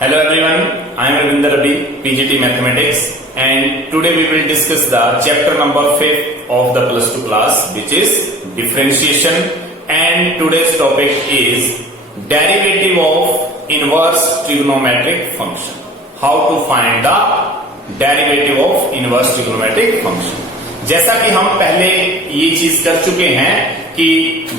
Hello everyone, I am Ravinder Rabi, PGT Mathematics, and today we will discuss the chapter number 5 of the plus 2 class, which is differentiation, and today's topic is derivative of inverse trigonometric function. How to find the derivative of inverse trigonometric function. जैसा कि हम पहले ये चीज कर चुके हैं कि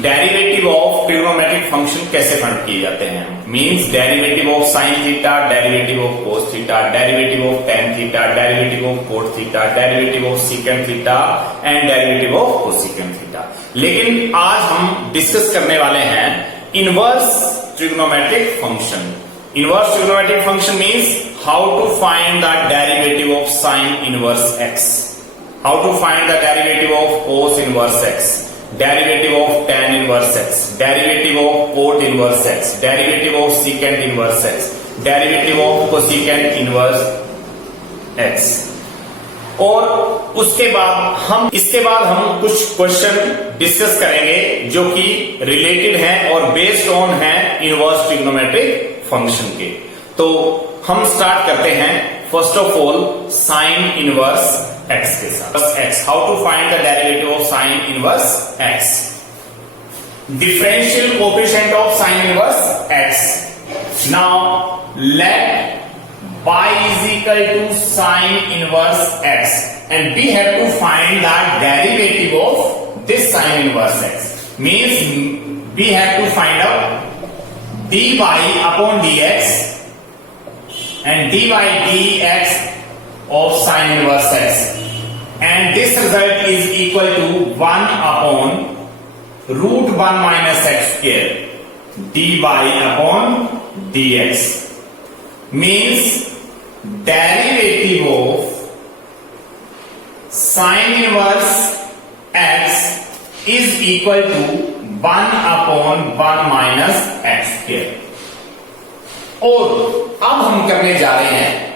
डेरिवेटिव ऑफ ट्रिग्नोमेट्रिक फंक्शन कैसे फाइंड किए जाते हैं. Means derivative of sine theta, derivative of cos theta, derivative of tan theta, derivative of cot theta, derivative of secant theta and derivative of cosecant theta. लेकिन आज हम discuss करने वाले हैं inverse trigonometric function. Inverse trigonometric function means how to find the derivative of sine inverse x, how to find the derivative of cos inverse x, derivative of tan inverse x, derivative of cot inverse x, derivative of secant inverse x, derivative of cosecant inverse x. और इसके बाद हम कुछ question discuss करेंगे जो कि related हैं और बेस्ड ऑन है इनवर्स ट्रिग्नोमेट्रिक फंक्शन के. तो हम स्टार्ट करते हैं first of all sign inverse x के साथ. x, how to find the derivative of sine inverse x. Differential coefficient of sine inverse x. Now let y is equal to sine inverse x and we have to find the derivative of this sine inverse x. Means we have to find out dy upon dx and dy dx of sine inverse x, and this result is equal to 1 upon root 1 minus x square dy upon dx. Means derivative of sine inverse x is equal to 1 upon 1 minus x square. और अब हम करने जा रहे हैं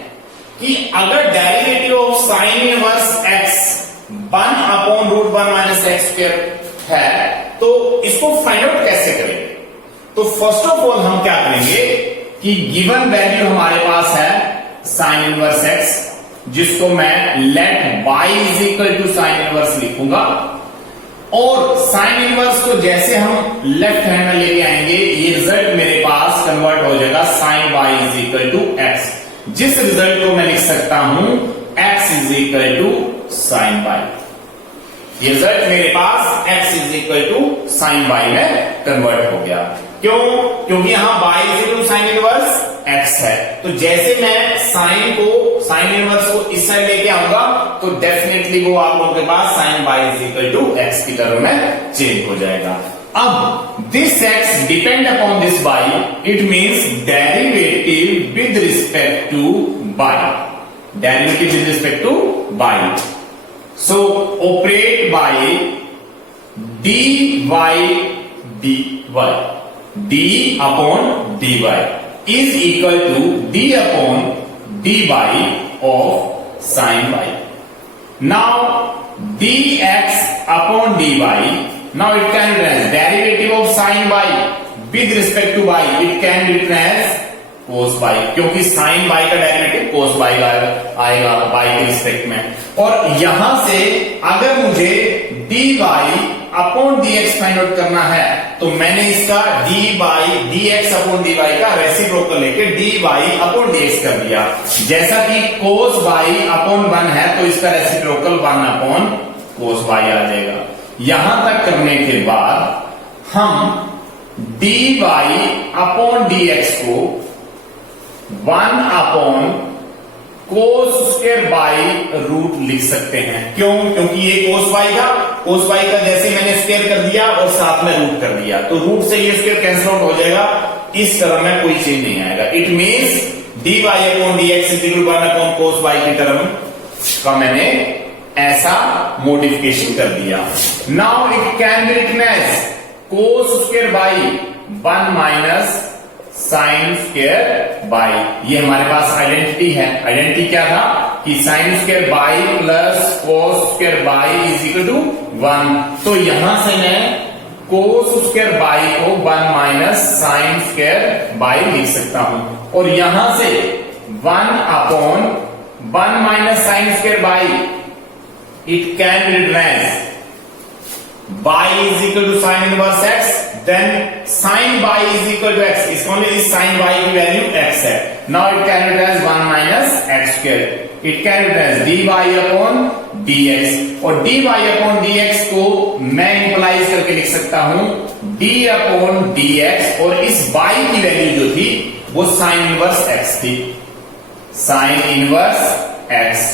कि अगर derivative of sine inverse x 1 upon root 1 minus x square है तो इसको फाइंड आउट कैसे करेंगे. तो फर्स्ट ऑफ ऑल हम क्या करेंगे कि गिवन वैल्यू हमारे पास है साइन इनवर्स x, जिसको मैं let y is equal to sine inverse लिखूंगा, और साइन इनवर्स को जैसे हम लेफ्ट हैंड में लेके आएंगे ये रिजल्ट मेरे पास कन्वर्ट हो जाएगा sine y is equal to x, जिस रिजल्ट को मैं लिख सकता हूं x is equal to sine y. ये रिजल्ट मेरे पास x is equal to sine y में कन्वर्ट हो गया. क्यों? क्योंकि यहां y is equal to sine inverse x है. तो जैसे मैं साइन इनवर्स को इस साइड लेके आऊंगा तो डेफिनेटली वो आप लोगों के पास sine y is equal to x की टर्म में चेंज हो जाएगा. अब this x depend upon this y, it means derivative with respect to y. Derivative with respect to y. So operate by dy dy. d upon dy is equal to d upon dy of sin y. Now dx upon dy. Now it can be written as derivative of sin y with respect to y. It can be written as cos y, क्योंकि sin y का derivative cos y का आएगा y के respect में. और यहां से अगर मुझे dy upon dx find out करना है तो मैंने इसका dx अपॉन dy का रेसिप्रोकल लेके dy अपॉन dx कर दिया. जैसा कि cos y अपॉन 1 है तो इसका रेसिप्रोकल 1 अपॉन cos y आ जाएगा. यहां तक करने के बाद हम dy अपॉन dx को 1 upon cos square y root लिख सकते हैं. क्यों? क्योंकि ये cos y का जैसे मैंने स्क्वायर कर दिया और साथ में रूट कर दिया तो रूट से ये स्क्वायर कैंसिल आउट हो जाएगा. इस टर्म में कोई चेंज नहीं आएगा. It means dy upon dx is equal to 1 upon cos y की टर्म का मैंने ऐसा मॉडिफिकेशन कर दिया. Now it can be written as cos square y 1 minus sine square y. ये हमारे पास आइडेंटिटी है. आइडेंटिटी क्या था कि sine square y plus cos square y is equal to 1. तो यहां से मैं कोस स्क्वायर बाई को 1 माइनस साइन स्क्वायर बाई लिख सकता हूं, और यहां से 1 upon 1 minus sine square y, it can be written as y is equal to sin inverse x, then sin y is equal to x. इसका मतलब इस sin y की वैल्यू x है. Now it can be written as 1 minus x square. It can be written as dy upon dx, और dy upon dx को मैं implies करके लिख सकता हूं d upon dx, और इस y की वैल्यू जो थी वो sin inverse x थी, sin inverse x.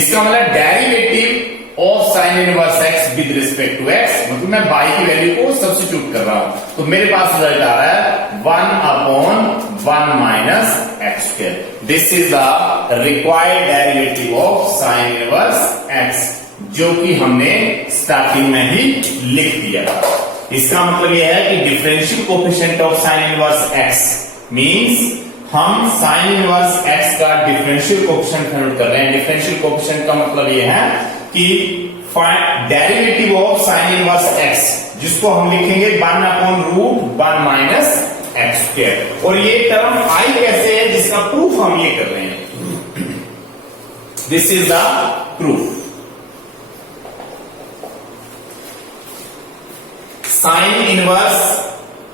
इसका मतलब derivative of sine inverse x with respect to x, मतलब मैं y की वैल्यू को सब्स्टिट्यूट कर रहा हूं, तो मेरे पास रिजल्ट आ रहा है 1 upon 1 minus x square. This is the required derivative of sine inverse x, जो कि हमने स्टार्टिंग में ही लिख दिया. इसका मतलब यह है कि differential coefficient of sine inverse x means हम साइन इनवर्स एक्स का डिफरेंशियल कोएफिशिएंट फाइंड कर रहे हैं. डिफरेंशियल कोएफिशिएंट का मतलब यह है कि derivative of sine inverse x, जिसको हम लिखेंगे 1 upon root 1 minus x square, और ये टर्म आई कैसे है जिसका प्रूफ हम ये कर रहे हैं. This is the proof. Sine inverse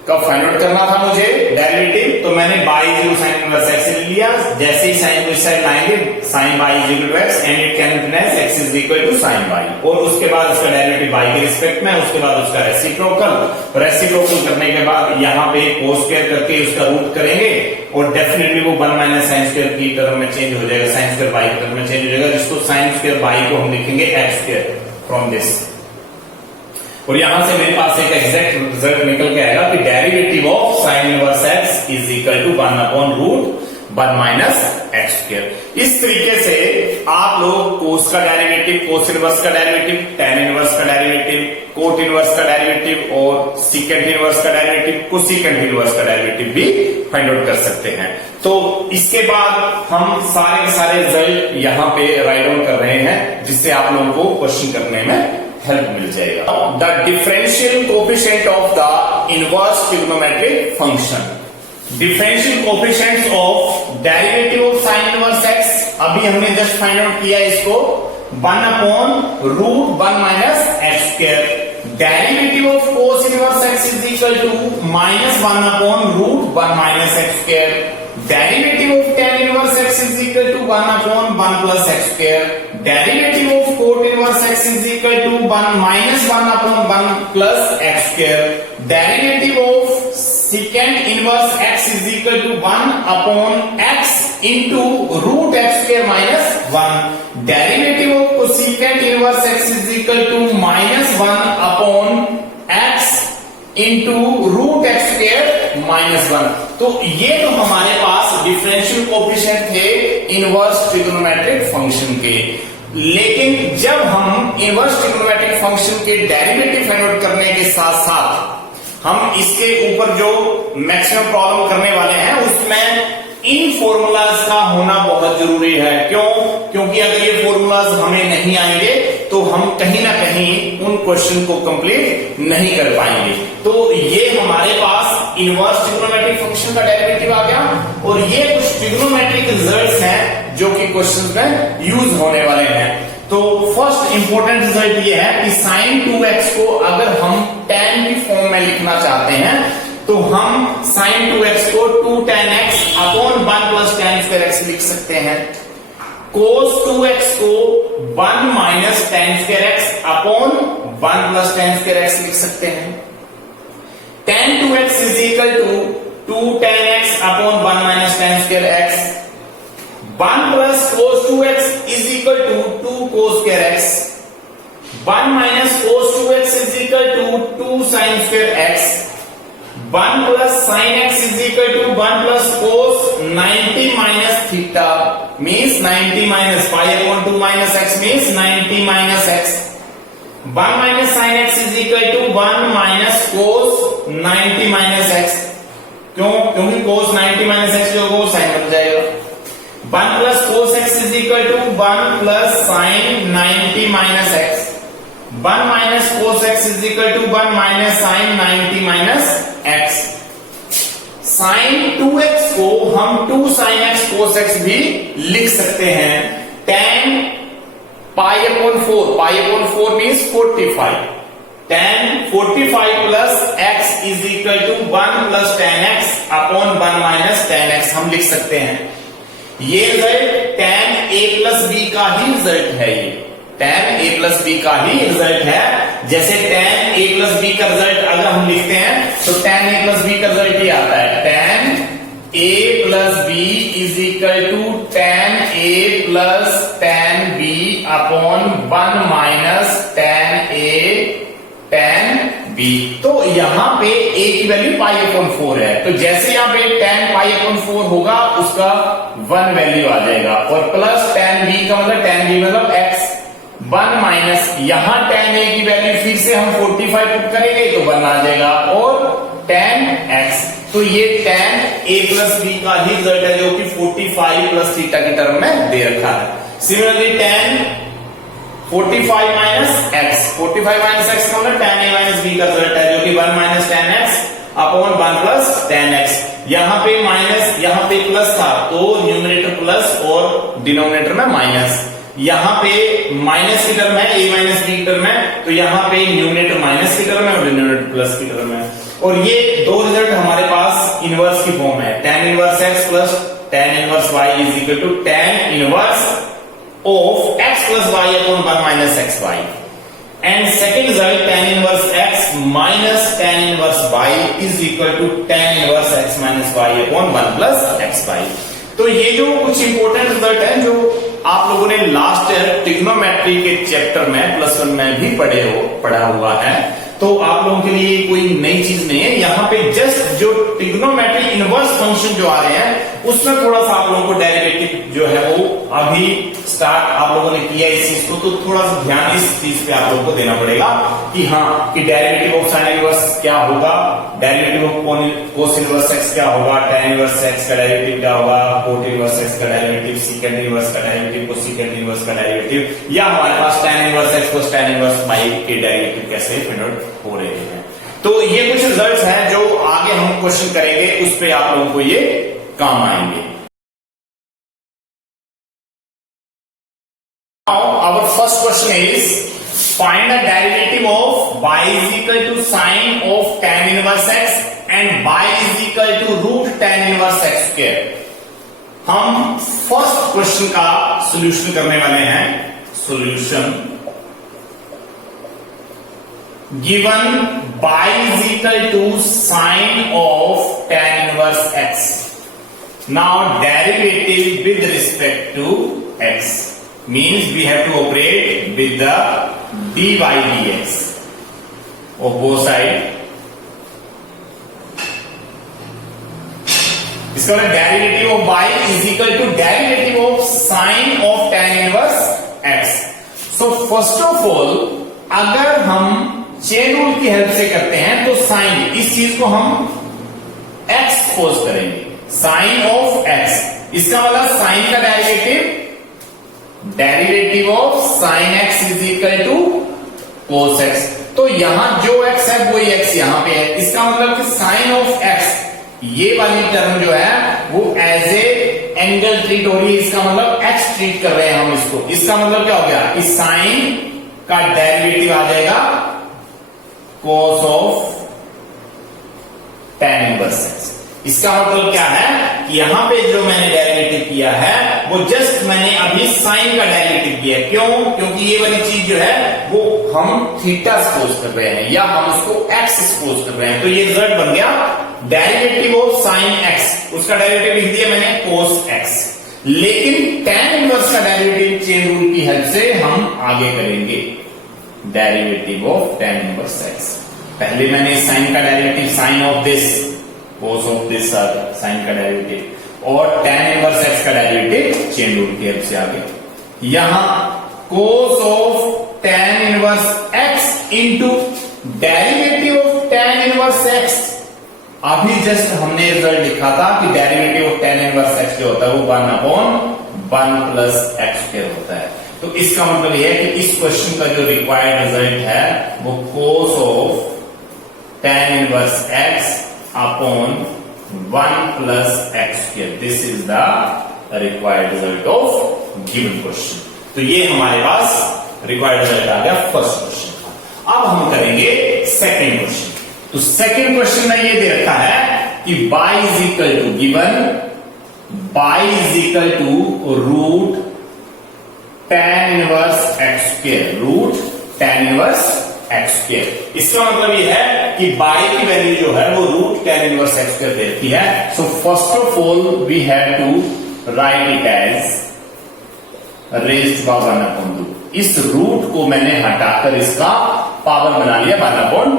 का फाइंड आउट करना था मुझे डेरिवेटिव, तो मैंने y equal sine inverse x ले लिया. जैसे ही साइन को इस साइड लाएंगे sine y is equal to x, and it can be written x is equal to sine y, और उसके बाद उसका डेरिवेटिव बाई के रिस्पेक्ट में, उसके बाद उसका रेसिप्रोकल करने के बाद यहां पे कोस स्क्वायर करके उसका रूट करेंगे, और डेफिनेटली वो 1 माइनस साइन स्क्वायर की टर्म में चेंज हो जाएगा, साइन स्क्वायर बाई की टर्म में चेंज हो जाएगा, जिसको साइन स्क्वायर बाई को हम लिखेंगे एक्स स्क्वायर फ्रॉम दिस. और यहां से मेरे पास एक एग्जैक्ट रिजल्ट निकल के आएगा कि derivative of sine inverse x is equal to 1 upon root 1 minus x square. इस तरीके से आप लोग कोस का डेरिवेटिव, कोस इनवर्स का डेरिवेटिव, टेन इनवर्स का डेरिवेटिव, कोट इनवर्स का डेरिवेटिव, और सीकेंट इनवर्स का डेरिवेटिव, कोसिकेंट इनवर्स का डेरिवेटिव भी फाइंड आउट कर सकते हैं. तो इसके बाद हम सारे के सारे रिजल्ट यहां पे राइट डाउन कर रहे हैं, जिससे आप लोगों को क्वेश्चन करने में हेल्प मिल जाएगा. The differential coefficient of the inverse trigonometric function. Differential coefficients of derivative of sine inverse x, अभी हमने जस्ट फाइंड आउट किया इसको 1 upon root 1 minus x square. Derivative of cos inverse x is equal to minus 1 upon root 1 minus x square. Derivative of tan inverse x is equal to 1 upon 1 plus x square. Derivative of cot inverse x is equal to 1 minus 1 upon 1 plus x square. Derivative of secant inverse x is equal to 1 upon x into root x square minus 1. Derivative of cosecant inverse x is equal to minus 1 upon x into root x square minus 1. तो ये तो हमारे पास differential coefficient थे inverse trigonometric function के. लेकिन जब हम इनवर्स ट्रिग्नोमेट्रिक फंक्शन के डेरिवेटिव फाइंड आउट करने के साथ साथ हम इसके ऊपर जो मैक्सिमम प्रॉब्लम करने वाले हैं, उसमें इन फॉर्मूलाज का होना बहुत जरूरी है. क्यों? क्योंकि अगर ये फॉर्मूलाज हमें नहीं आएंगे तो हम कहीं ना कहीं उन क्वेश्चन को कंप्लीट नहीं कर पाएंगे. तो ये हमारे पास इनवर्स ट्रिग्नोमेट्रिक फंक्शन का डेरिवेटिव आ गया, और ये कुछ ट्रिग्नोमेट्रिक रिजल्ट्स हैं जो कि क्वेश्चन में यूज होने वाले हैं. तो फर्स्ट इंपॉर्टेंट रिजल्ट ये है कि साइन 2x को अगर हम tan की फॉर्म में लिखना चाहते हैं, तो हम sin 2x को 2 tan x upon 1 plus tan square x लिख सकते हैं. cos 2x को 1 minus tan square x upon 1 plus tan square x लिख सकते हैं. tan 2x is equal to 2 tan x upon 1 minus tan square x. 1 plus cos 2x is equal to 2 cos square x. 1 minus cos 2x is equal to 2 sin square x. 1 plus sin x is equal to 1 plus cos 90 minus theta means 90 minus pi upon 2 minus x means 90 minus x. 1 minus sin x is equal to 1 minus cos 90 minus x. क्यों? क्योंकि cos 90 minus x जो होगा sin बन जाएगा. 1 plus cos x is equal to 1 plus sin 90 minus x. 1 minus cos x is equal to 1 minus sine 90 minus x. Sine 2x को हम 2 sine x cos x भी लिख सकते हैं। tan pi upon 4 means 45। tan 45 plus x is equal to 1 plus tan x upon 1 minus tan x हम लिख सकते हैं। ये result tan a plus b का ही रिजल्ट है। ये tan a प्लस b का ही रिजल्ट है। जैसे tan a प्लस b का रिजल्ट अगर हम लिखते हैं तो tan a प्लस b का रिजल्ट ये आता है, tan a plus b is equal to tan a plus tan b upon 1 minus tan a tan b। तो यहां पे a की वैल्यू पाई अपॉन 4 है, तो जैसे यहां पे tan पाई अपॉन 4 होगा उसका 1 वैल्यू आ जाएगा, और प्लस tan b का मतलब tan b मतलब x 1 माइनस यहां tan a की वैल्यू फिर से हम 45 पुट करेंगे तो 1 आ जाएगा, और tan x। तो ये tan a प्लस b का ही रिजल्ट है जो कि 45 प्लस थीटा की टर्म में दे रखा है। Similarly tan 45 minus x, 45 minus x का मतलब tan a माइनस b का रिजल्ट है जो कि 1 minus tan x upon 1 plus tan x। यहां पे माइनस यहां पे प्लस था तो न्यूमरेटर प्लस और डिनोमिनेटर में माइनस। यहां पे माइनस की टर्म है, a माइनस b की टर्म है, तो यहां पे न्यूमरेटर माइनस की टर्म है और डिनोमिनेटर प्लस की टर्म है। और ये दो रिजल्ट हमारे पास इनवर्स की फॉर्म है, tan inverse x plus tan inverse y is equal to tan inverse of x plus y upon 1 minus xy। And second result tan inverse x minus tan inverse y is equal to tan inverse x minus y upon 1 plus xy। तो ये जो कुछ important result है जो आप लोगों ने last trigonometry के चैप्टर में +1 में भी पढ़ा हुआ है, तो आप लोगों के लिए कोई नई चीज नहीं है। यहाँ पे जस्ट जो ट्रिग्नोमेट्री इनवर्स फंक्शन जो आ रहे हैं उसमें थोड़ा सा आप लोगों को डेरिवेटिव जो है वो अभी स्टार्ट आप लोगों ने किया इस चीज को, तो थोड़ा सा ध्यान इस चीज पे आप लोगों को देना पड़ेगा कि हाँ कि डेरिवेटिव ऑफ साइन इनवर्स क्या होगा, derivative of cos inverse x क्या होगा, tan इनवर्स एक्स का डेरिवेटिव क्या होगा, कोट इनवर्स एक्स का डेरिवेटिव, सेकंड इनवर्स का डेरिवेटिव, कोसेकेंड इनवर्स का डेरिवेटिव, या हमारे पास tan inverse x plus tan inverse y के डेरिवेटिव कैसे फाइंड आउट हो रहे हैं। तो ये कुछ रिजल्ट्स हैं जो आगे हम क्वेश्चन करेंगे, उस पे आप लोगों को ये काम आएंगे। Now our first question is find the derivative of y is equal to sine of tan inverse x and y is equal to root tan inverse x square। हम फर्स्ट क्वेश्चन का सॉल्यूशन करने वाले हैं। Solution given y is equal to sine of tan inverse x। Now derivative with respect to x means we have to operate with the dy dx of both side। इसका मतलब derivative of y is equal to derivative of sign of tan inverse x। So first of all अगर हम chain rule की help से करते हैं तो sign इस चीज को हम x सपोज करेंगे, साइन ऑफ x। इसका मतलब साइन का derivative of sine x is equal to cos x। तो यहां जो x है वही x यहां पे है। इसका मतलब कि साइन ऑफ x ये वाली टर्म जो है वो एज ए एंगल ट्रीट हो रही है। इसका मतलब x ट्रीट कर रहे हैं हम इसको। इसका मतलब क्या हो गया कि साइन का डेरिवेटिव आ जाएगा cos of tan inverse x। इसका मतलब क्या है कि यहां पे जो मैंने डेरिवेटिव किया है वो जस्ट मैंने अभी साइन का डेरिवेटिव किया। क्यों? क्योंकि ये वाली चीज जो है वो हम थीटा सपोज कर रहे हैं या हम उसको x सपोज कर रहे हैं। तो ये रिजल्ट बन गया डेरिवेटिव ऑफ साइन x, उसका डेरिवेटिव लिख दिया मैंने cos x। लेकिन tan इनवर्स का डेरिवेटिव चेन रूल की हेल्प से हम आगे करेंगे। Derivative of tan inverse x, पहले मैंने साइन का derivative sine of this cos of this sine का डेरिवेटिव और tan इनवर्स x का डेरिवेटिव चेन रूल की हेल्प से आगे। यहां cos of tan inverse x into derivative of tan inverse x। अभी जस्ट हमने रिजल्ट लिखा था कि derivative of tan inverse x जो होता है वो 1 अपॉन 1 प्लस x स्क्वायर होता है। तो इसका मतलब यह है कि इस क्वेश्चन का जो रिक्वायर्ड रिजल्ट है वो cos of tan inverse x upon 1 plus x square, this is the required result of given question. तो ये हमारे पास रिक्वायर्ड रिजल्ट आ गया फर्स्ट क्वेश्चन का। अब हम करेंगे सेकंड क्वेश्चन। तो सेकंड क्वेश्चन में ये दे रखा है कि y is equal to given y is equal to root tan inverse x square, root tan inverse x square. इसका मतलब ये है कि y की वैल्यू जो है वो root tan inverse x square देती है। So first of all we have to write it as raised power 1/2। इस रूट को मैंने हटाकर इसका पावर बना लिया 1/2।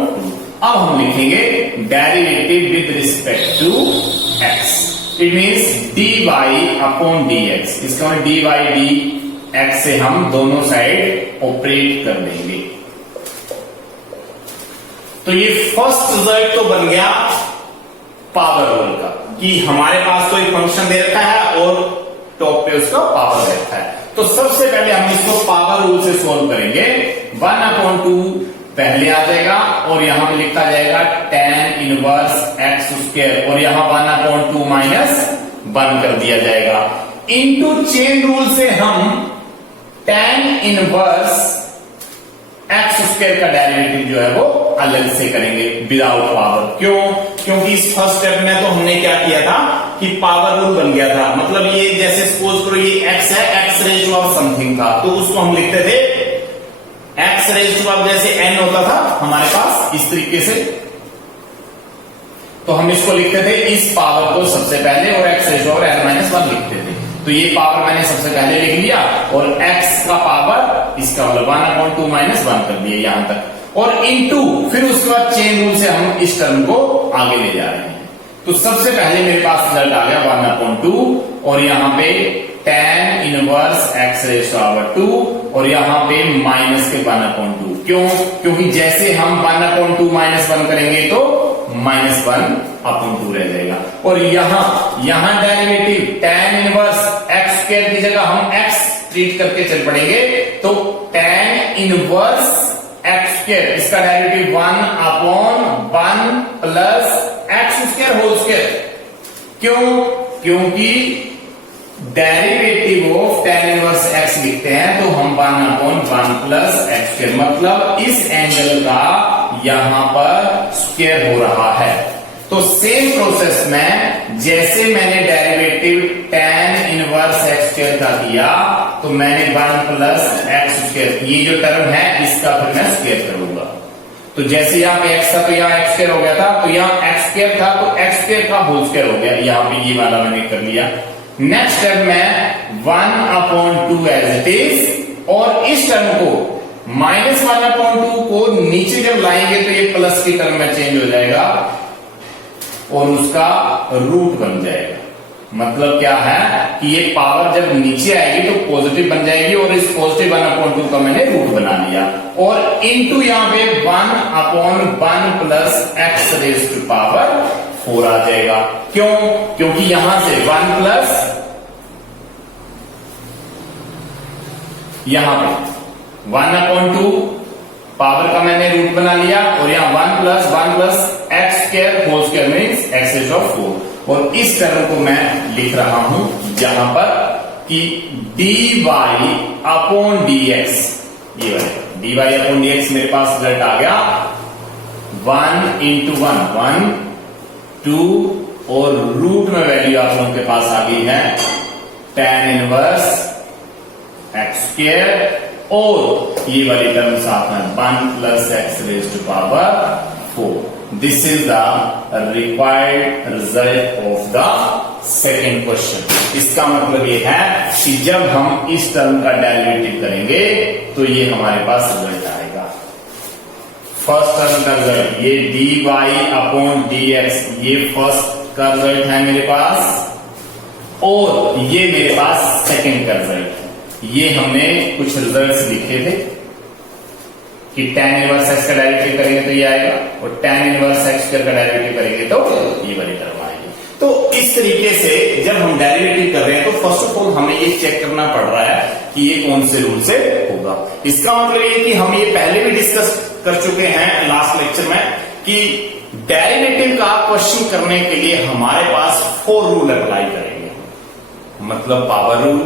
अब हम लिखेंगे derivative with respect to x, it means dy upon dx। इसका मतलब dy dx से हम दोनों साइड ऑपरेट कर देंगे। तो ये फर्स्ट रिजल्ट तो बन गया पावर रूल का कि हमारे पास तो एक फंक्शन दे रखा है और टॉप पे उसका पावर रहता है। तो सबसे पहले हम इसको पावर रूल से सोल्व करेंगे। 1/2 पहले आ जाएगा और यहां पे लिखा जाएगा tan इनवर्स एक्स स्क्वायर और यहां 1/2 माइनस 1 कर दिया जाएगा। इनटू चेन रूल से हम tan इनवर्स एक्स स्क्वायर का डेरिवेटिव जो है वो अलग से करेंगे विदाउट पावर। क्यों? क्योंकि इस फर्स्ट स्टेप में तो हमने क्या किया था कि पावर रूल बन गया था। मतलब ये जैसे सपोज करो ये x है, x raise to power something था, तो उसको हम लिखते थे x रेज टू पावर, जैसे n होता था हमारे पास इस तरीके से, तो हम इसको लिखते थे इस पावर को सबसे पहले और x raise to power n-1 लिखते थे। तो ये पावर मैंने सबसे पहले लिख लिया और x का पावर इसका मतलब 1/2 माइनस 1 कर दिया यहां तक, और इनटू फिर उसके बाद चेन रूल से हम इस टर्म को आगे ले जा रहे हैं। तो सबसे पहले मेरे पास रिजल्ट आ गया 1/2 और यहां पे tan inverse x raise to power 2 और यहां पे माइनस के 1/2। क्यों? क्योंकि जैसे हम 1/2 माइनस 1 करेंगे तो -1/2 रह जाएगा। और यहां derivative tan inverse x square की जगह हम x ट्रीट करके चल पड़ेंगे, तो tan इनवर्स x स्क्वायर इसका derivative 1/1 plus x square whole square. क्यों? क्योंकि derivative of tan inverse x लिखते हैं तो हम 1/1 प्लस एक्स स्क्वायर, मतलब इस एंगल का यहां पर स्क्वायर हो रहा है। तो सेम प्रोसेस में जैसे मैंने derivative tan inverse x square का किया तो मैंने 1 प्लस एक्स स्क्वायर, ये जो टर्म है इसका फिर मैं स्क्वायर करूंगा। तो जैसे यहाँ पे x था तो यहाँ एक्स स्क्वायर हो गया था, तो यहाँ एक्स स्क्वायर था तो एक्स स्क्वायर का होल स्क्वायर हो गया, यहाँ पे ये वाला मैंने कर लिया। नेक्स्ट टर्म में 1/2 एज इट इज, और इस टर्म को -1/2 को नीचे जब लाएंगे तो ये प्लस की टर्म में चेंज हो जाएगा और उसका रूट बन जाएगा। मतलब क्या है कि ये पावर जब नीचे आएगी तो पॉजिटिव बन जाएगी और इस पॉजिटिव 1/2 का मैंने रूट बना लिया, और इनटू यहां पे 1/1 plus x raise to power 4 आ जाएगा। क्यों? क्योंकि यहां से 1 प्लस यहां पे 1/2 पावर का मैंने रूट बना लिया और यहाँ 1 plus x square whole square means x raise of 4, और इस टर्म को मैं लिख रहा हूं यहां पर कि dy अपॉन dx, ये dy अपॉन dx मेरे पास रिजल्ट आ गया 1 × 1 2, और रूट में वैल्यू आप लोगों के पास आ गई है tan इनवर्स एक्स स्क्वायर और ये वाली टर्म साथ में 1 plus x raise to power 4। This is the required result of the second question. इसका मतलब ये है कि जब हम इस टर्म का डेरिवेटिव करेंगे तो ये हमारे पास रिजल्ट आएगा। फर्स्ट टर्म का रिजल्ट ये dy अपॉन dx, ये फर्स्ट का रिजल्ट है मेरे पास, और ये मेरे पास सेकेंड का रिजल्ट है। ये हमने कुछ रिजल्ट्स लिखे थे कि tan इनवर्स x का डेरिवेटिव करेंगे तो ये आएगा, और tan इनवर्स x स्क्वायर का डेरिवेटिव करेंगे तो ये वाली टर्म आएगी। तो इस तरीके से जब हम डेरिवेटिव कर रहे हैं तो फर्स्ट ऑफ ऑल हमें ये चेक करना पड़ रहा है कि ये कौन से रूल से होगा। इसका मतलब ये कि हम ये पहले भी डिस्कस कर चुके हैं लास्ट लेक्चर में कि डेरिवेटिव का क्वेश्चन करने के लिए हमारे पास 4 रूल अप्लाई करेंगे, मतलब power rule,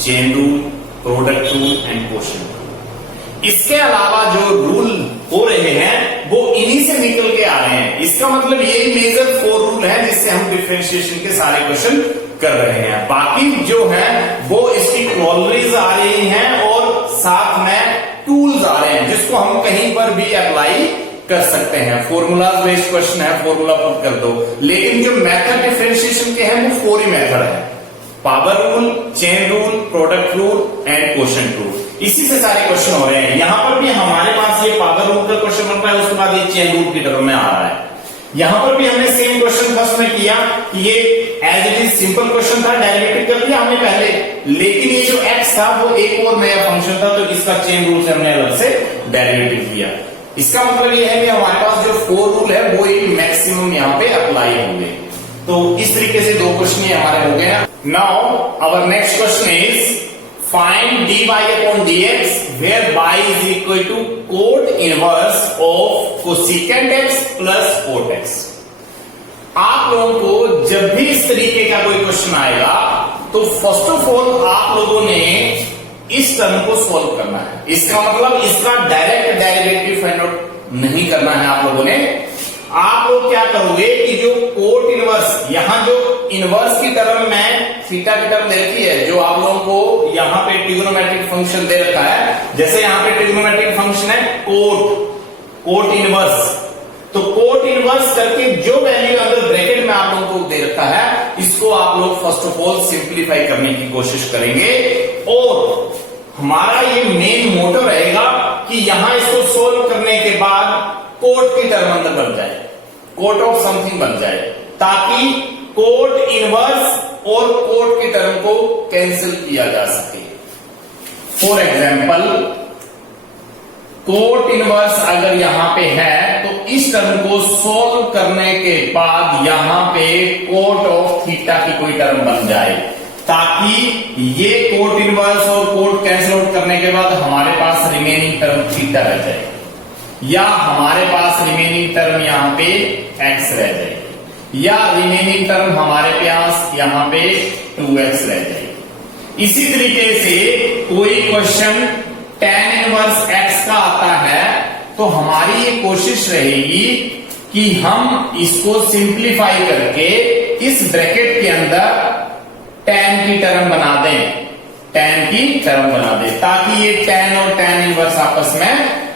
chain rule, product rule and quotient rule. इसके अलावा जो रूल हो रहे हैं वो इन्हीं से निकल के आ रहे हैं। इसका मतलब ये मेजर 4 रूल है जिससे हम डिफरेंशिएशन के सारे क्वेश्चन कर रहे हैं। बाकी जो है वो इसकी क्रोलरीज आ रही हैं और साथ में टूल्स आ रहे हैं जिसको हम कहीं पर भी अप्लाई कर सकते हैं। फॉर्मूलाज बेस्ड क्वेश्चन है, फॉर्मूला पुट कर दो, लेकिन जो मेथड डिफरेंशिएशन के हैं वो 4 ही मेथड है, power rule, chain rule, product rule and quotient rule. इसी से सारे क्वेश्चन हो रहे हैं। यहां पर भी हमारे पास ये पावर रूल का क्वेश्चन बन रहा है, उसके बाद ये चेन रूल की टर्म में आ रहा है। यहां पर भी हमने सेम क्वेश्चन फर्स्ट में किया कि ये as it is simple question था, डेरिवेटिव कर दिया हमने पहले, लेकिन ये जो x था वो एक और नया फंक्शन था तो इसका चेन रूल से हमने अलग से डेरिवेटिव किया। इसका मतलब ये है कि हमारे पास जो 4 रूल है वो एक मैक्सिमम यहाँ पे अप्लाई होंगे। तो इस तरीके से 2 क्वेश्चन हमारे हो गए। Now our next question is find dy upon dx where y is equal to cot inverse of cosecant x plus cot x। आप लोगों को जब भी इस तरीके का कोई क्वेश्चन आएगा तो फर्स्ट ऑफ ऑल आप लोगों ने इस टर्म को सॉल्व करना है। इसका मतलब इसका डायरेक्ट डेरिवेटिव फाइंड आउट नहीं करना है आप लोगों ने। आप लोग क्या करोगे कि जो कोट इनवर्स, यहां जो इनवर्स की टर्म में थीटा की टर्म देखी है, जो आप लोगों को यहां पे ट्रिग्नोमेट्रिक फंक्शन दे रखा है, जैसे यहां पे ट्रिग्नोमेट्रिक फंक्शन है कोट इनवर्स, तो कोट इनवर्स करके जो वैल्यू अगर ब्रैकेट में आप लोगों को दे रखा है, इसको आप लोग फर्स्ट ऑफ ऑल सिंप्लीफाई करने की कोशिश करेंगे और हमारा ये मेन मोटो रहेगा कि यहां इसको सोल्व करने के बाद कोट की टर्म अंदर बन जाए, कोट ऑफ समथिंग बन जाए, ताकि कोट इनवर्स और कोट की टर्म को कैंसिल किया जा सके। फॉर एग्जाम्पल कोट इनवर्स अगर यहां पे है तो इस टर्म को सोल्व करने के बाद यहां पे कोट ऑफ थीटा की कोई टर्म बन जाए, ताकि ये कोट इनवर्स और कोट कैंसिल आउट करने के बाद हमारे पास रिमेनिंग टर्म थीटा रह जाए, या हमारे पास रिमेनिंग टर्म यहां पे x रह जाएगी, या रिमेनिंग टर्म हमारे पास यहां पे 2x रह जाएगी। इसी तरीके से कोई क्वेश्चन tan इनवर्स x का आता है तो हमारी ये कोशिश रहेगी कि हम इसको सिंप्लीफाई करके इस ब्रैकेट के अंदर tan की टर्म बना दें, tan की टर्म बना दें, ताकि ये tan और tan इनवर्स आपस में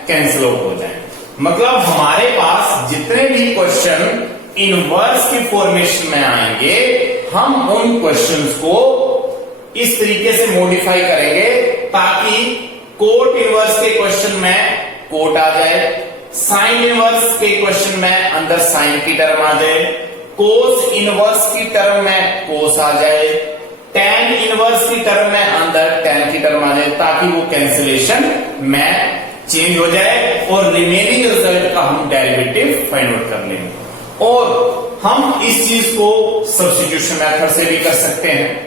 कैंसिल आउट हो जाए। मतलब हमारे पास जितने भी क्वेश्चन इनवर्स की फॉर्मेशन में आएंगे, हम उन क्वेश्चंस को इस तरीके से मॉडिफाई करेंगे ताकि कोट इनवर्स के क्वेश्चन में कोट आ जाए, साइन इनवर्स के क्वेश्चन में अंदर साइन की टर्म आ जाए, कोस इनवर्स की टर्म में कोस आ जाए, tan इनवर्स की टर्म में अंदर tan की टर्म आ जाए, ताकि वो कैंसिलेशन में चेंज हो जाए और रिमेनिंग रिजल्ट का हम डेरिवेटिव फाइंड आउट कर लेंगे। और हम इस चीज को सब्स्टिट्यूशन मेथड से भी कर सकते हैं,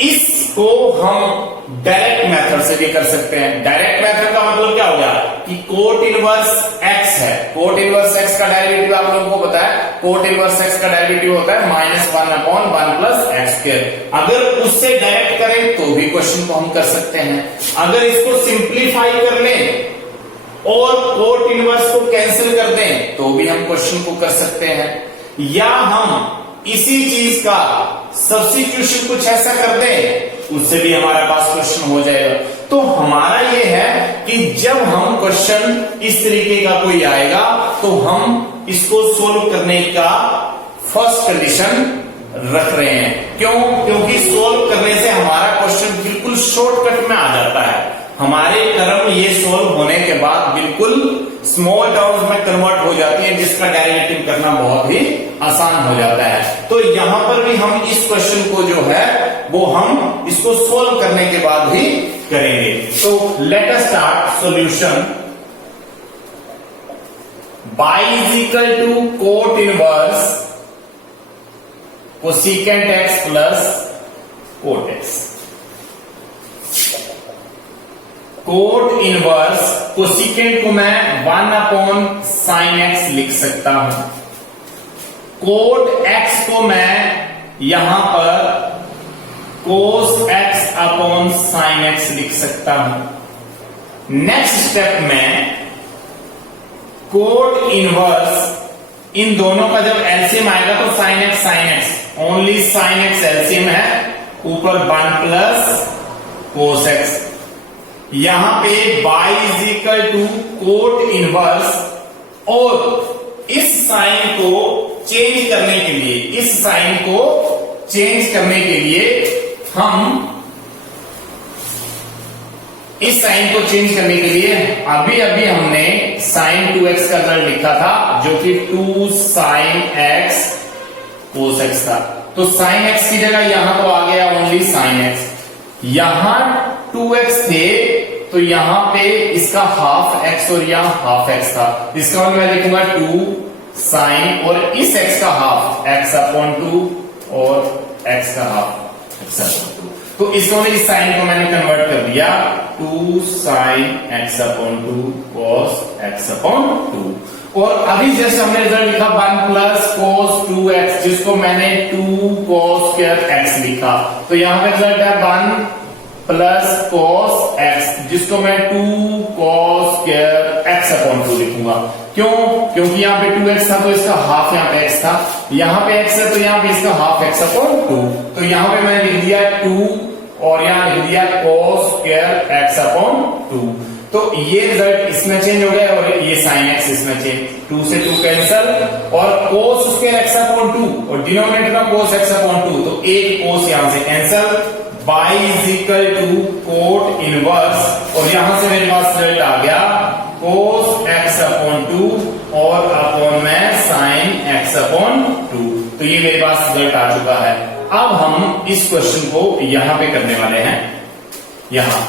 इसको हम डायरेक्ट मेथड से भी कर सकते हैं। डायरेक्ट मेथड का मतलब क्या हो गया कि कोट इनवर्स x है, कोट इनवर्स x का डेरिवेटिव आप लोगों को पता है, कोट इनवर्स x का डेरिवेटिव होता है -1/1 प्लस x²। अगर उससे डायरेक्ट करें तो भी क्वेश्चन को हम कर सकते हैं, अगर इसको सिंप्लीफाई कर लें और कोट इनवर्स को कैंसिल कर दें तो भी हम क्वेश्चन को कर सकते हैं, या हम इसी चीज का सब्स्टिट्यूशन कुछ ऐसा कर दें उससे भी हमारे पास क्वेश्चन हो जाएगा। तो हमारा ये है कि जब हम क्वेश्चन इस तरीके का कोई आएगा तो हम इसको सोल्व करने का फर्स्ट कंडीशन रख रहे हैं। क्यों? क्योंकि सोल्व करने से हमारा क्वेश्चन बिल्कुल शॉर्टकट में आ जाता है, हमारे टर्म ये सोल्व होने के बाद बिल्कुल स्मॉल टर्म्स में कन्वर्ट हो जाती है, जिसका डेरिवेटिव करना बहुत ही आसान हो जाता है। तो यहां पर भी हम इस क्वेश्चन को जो है वो हम इसको सोल्व करने के बाद ही करेंगे। तो let us start solution. y is equal to cot inverse cosecant x plus cot x. Cot inverse cosecant को मैं 1/sin x लिख सकता हूं। कोट x को मैं यहां पर cos x/sin x लिख सकता हूं। नेक्स्ट स्टेप में कोट इनवर्स इन दोनों का जब एलसीएम आएगा तो sin x only sin x LCM है, ऊपर 1 प्लस cos x। यहां पे y is equal to cot inverse, और इस साइन को चेंज करने के लिए, इस साइन को चेंज करने के लिए हम इस साइन को चेंज करने के लिए अभी हमने sin 2x का रिजल्ट लिखा था जो कि 2 sin x cos x था। तो sin x की जगह यहां तो आ गया ओनली sin x। यहां 2x थे तो यहां पे इसका हाफ x और यहां हाफ x था। इसका मतलब मैं लिखूंगा 2 sin और इस x का हाफ x/2 और x का हाफ x/2। तो इसको इस साइन को मैंने कन्वर्ट कर दिया 2 sin x/2 cos x/2। और अभी जैसे हमने रिजल्ट लिखा 1 प्लस cos 2x, जिसको मैंने 2 cos square x लिखा, तो यहां पे रिजल्ट है 1 प्लस cos x, जिसको मैं 2 cos square x/2 लिखूंगा। क्यों? क्योंकि यहाँ पे 2x था तो इसका हाफ यहाँ पे x था, यहाँ पे x है तो यहाँ पे इसका हाफ x/2। तो यहाँ पे मैंने लिख दिया 2 और यहाँ लिख दिया cos square x/2। तो ये रिजल्ट इसमें चेंज हो गया और ये sin x इसमें चेंज, 2 से 2 कैंसल, और cos square x/2 और डिनोमिनेटर का cos x/2, तो एक cos यहां से cancel, y is equal to cot inverse, और यहां से मेरे पास रिजल्ट आ गया cos x/2 और अपॉन में sin x/2। तो ये मेरे पास रिजल्ट आ चुका है। अब हम इस क्वेश्चन को यहां पे करने वाले हैं। यहां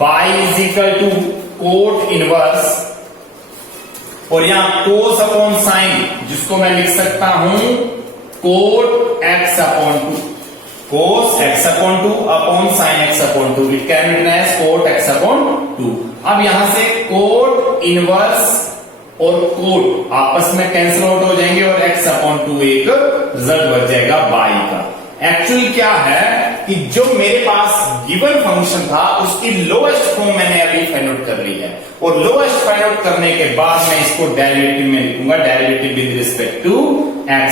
y is equal to cot inverse और यहां cos अपॉन sin, जिसको मैं लिख सकता हूं cot x/2, cos x/2 upon sin x/2, it can written as cot x/2। अब यहां से कोट इनवर्स और कोट आपस में कैंसिल आउट हो जाएंगे और x/2 एक रिजल्ट बच जाएगा y का। एक्चुअली क्या है कि जो मेरे पास गिवन फंक्शन था उसकी लोएस्ट फॉर्म मैंने अभी फाइंड आउट कर ली है, और लोएस्ट फाइंड आउट करने के बाद मैं इसको डेरिवेटिव में लिखूंगा, derivative with respect to x।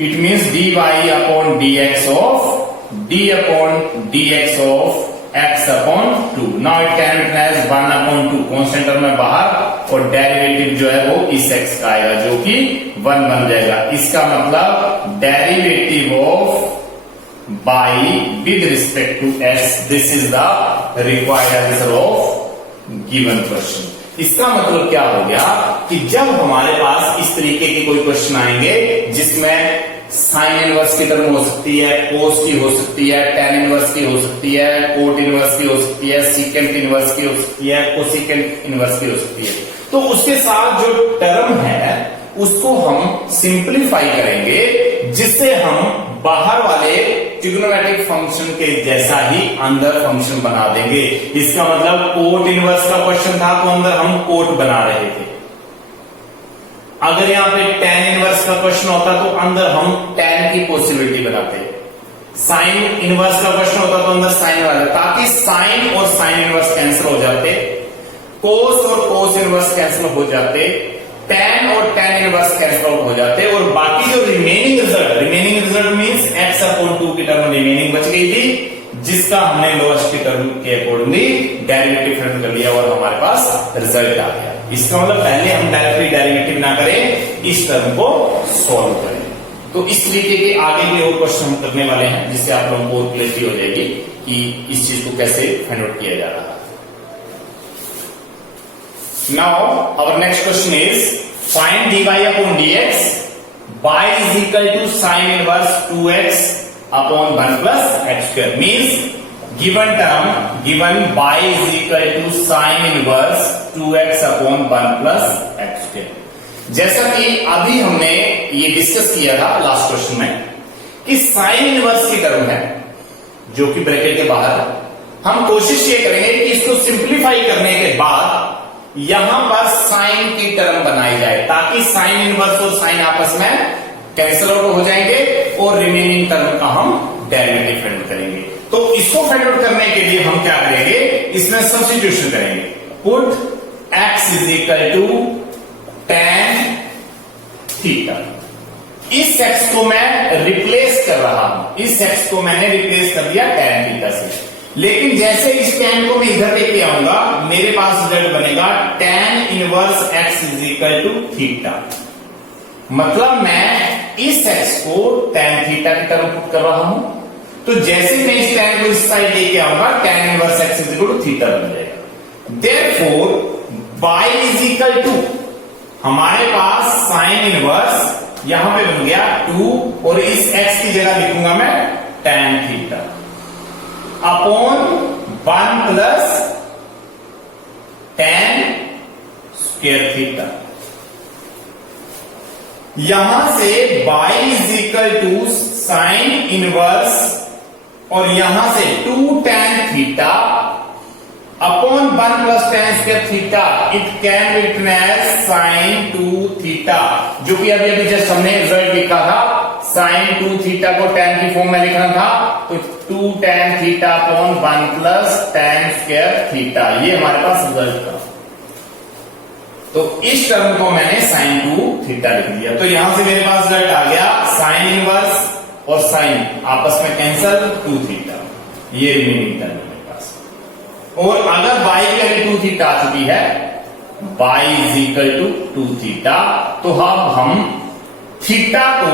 It means dy upon dx of d upon dx of x/2। Now it can written as 1/2, constant term में बाहर, और डेरिवेटिव जो है वो इस x का आएगा जो कि 1 बन जाएगा। इसका मतलब derivative of y with respect to x, this is the required answer of given question। इसका मतलब क्या हो गया कि जब हमारे पास इस तरीके के कोई क्वेश्चन आएंगे जिसमें साइन इनवर्स की टर्म हो सकती है, कोस की हो सकती है, टेन इनवर्स की हो सकती है, कोट इनवर्स की हो सकती है, सीकेंट इनवर्स की हो सकती है, कोसिकेंट इनवर्स की हो सकती है, तो उसके साथ जो टर्म है उसको हम सिंप्लीफाई करेंगे, जिससे हम बाहर वाले ट्रिग्नोमेट्रिक फंक्शन के जैसा ही अंदर फंक्शन बना देंगे। इसका मतलब कोट इनवर्स का क्वेश्चन था तो अंदर हम कोट बना रहे थे। अगर यहां पे टेन इनवर्स का क्वेश्चन होता तो अंदर हम टेन की पॉसिबिलिटी बनाते। साइन इनवर्स का क्वेश्चन होता तो अंदर साइन वाला, ताकि साइन और साइन इनवर्स कैंसिल हो जाते, कोस और कोस इनवर्स कैंसिल हो जाते, टेन और टेन इनवर्स कैंसिल आउट हो जाते, और बाकी जो रिमेनिंग रिजल्ट मींस x/2 की टर्म रिमेनिंग बच गई थी, जिसका हमने लोएस्ट की टर्म के अकॉर्डिंगली डेरिवेटिव फाइंड कर लिया और हमारे पास रिजल्ट आ गया। इसका मतलब पहले हम डायरेक्टली डेरिवेटिव ना करें, इस टर्म को सॉल्व करें। तो इस तरीके के आगे भी और क्वेश्चन हम करने वाले हैं, जिससे आप लोगों को क्लियरिटी हो जाएगी कि इस चीज को कैसे फाइंड आउट किया जा रहा है। Now our next question is find dy upon dx, y is equal to sin inverse 2x upon 1 plus x square, means given term given y is equal to sin inverse 2x upon 1 plus x square। जैसा कि अभी हमने ये discuss किया था last question में कि sine inverse की टर्म है जो कि ब्रैकेट के बाहर है, हम कोशिश ये करेंगे कि इसको सिंप्लीफाई करने के बाद यहां पर साइन की टर्म बनाई जाए ताकि साइन इनवर्स और साइन आपस में कैंसिल आउट हो जाएंगे और रिमेनिंग टर्म का हम डेरिवेटिव फाइंड आउट करेंगे। तो इसको फाइंड आउट करने के लिए हम क्या करेंगे, इसमें सब्स्टिट्यूशन करेंगे। Put x is equal to tan theta. इस x को मैं रिप्लेस कर रहा हूं, इस x को मैंने रिप्लेस कर दिया tan थीटा से। लेकिन जैसे इस tan को मैं इधर लेके आऊंगा मेरे पास रिजल्ट बनेगा tan inverse x is equal to theta. मतलब मैं इस x को tan थीटा की तरफ पुट कर रहा हूं, तो जैसे मैं इस tan को इस साइड लेके आऊंगा tan inverse x is equal to theta बन जाएगा। Therefore y is equal to हमारे पास साइन इनवर्स यहां पे बन गया 2 और इस x की जगह लिखूंगा मैं tan theta upon 1 plus tan square theta. यहां से y is equal to sine inverse और यहां से 2 tan theta upon 1 plus tan square theta. It can be written as sine 2 theta, जो कि अभी अभी जस्ट हमने रिजल्ट लिखा था। साइन 2 थीटा को tan की फॉर्म में लिखना था, तो 2 tan theta upon 1 plus tan square theta, ये हमारे पास रिजल्ट था। तो इस टर्म को मैंने साइन 2 थीटा लिख दिया। तो यहां से मेरे पास रिजल्ट आ गया साइन इनवर्स और साइन आपस में कैंसल 2 थीटा, ये रिमेनिंग टर्म मेरे पास। और अगर y की वैल्यू 2 थीटा आ चुकी है, y is equal to 2 theta, तो अब हम थीटा को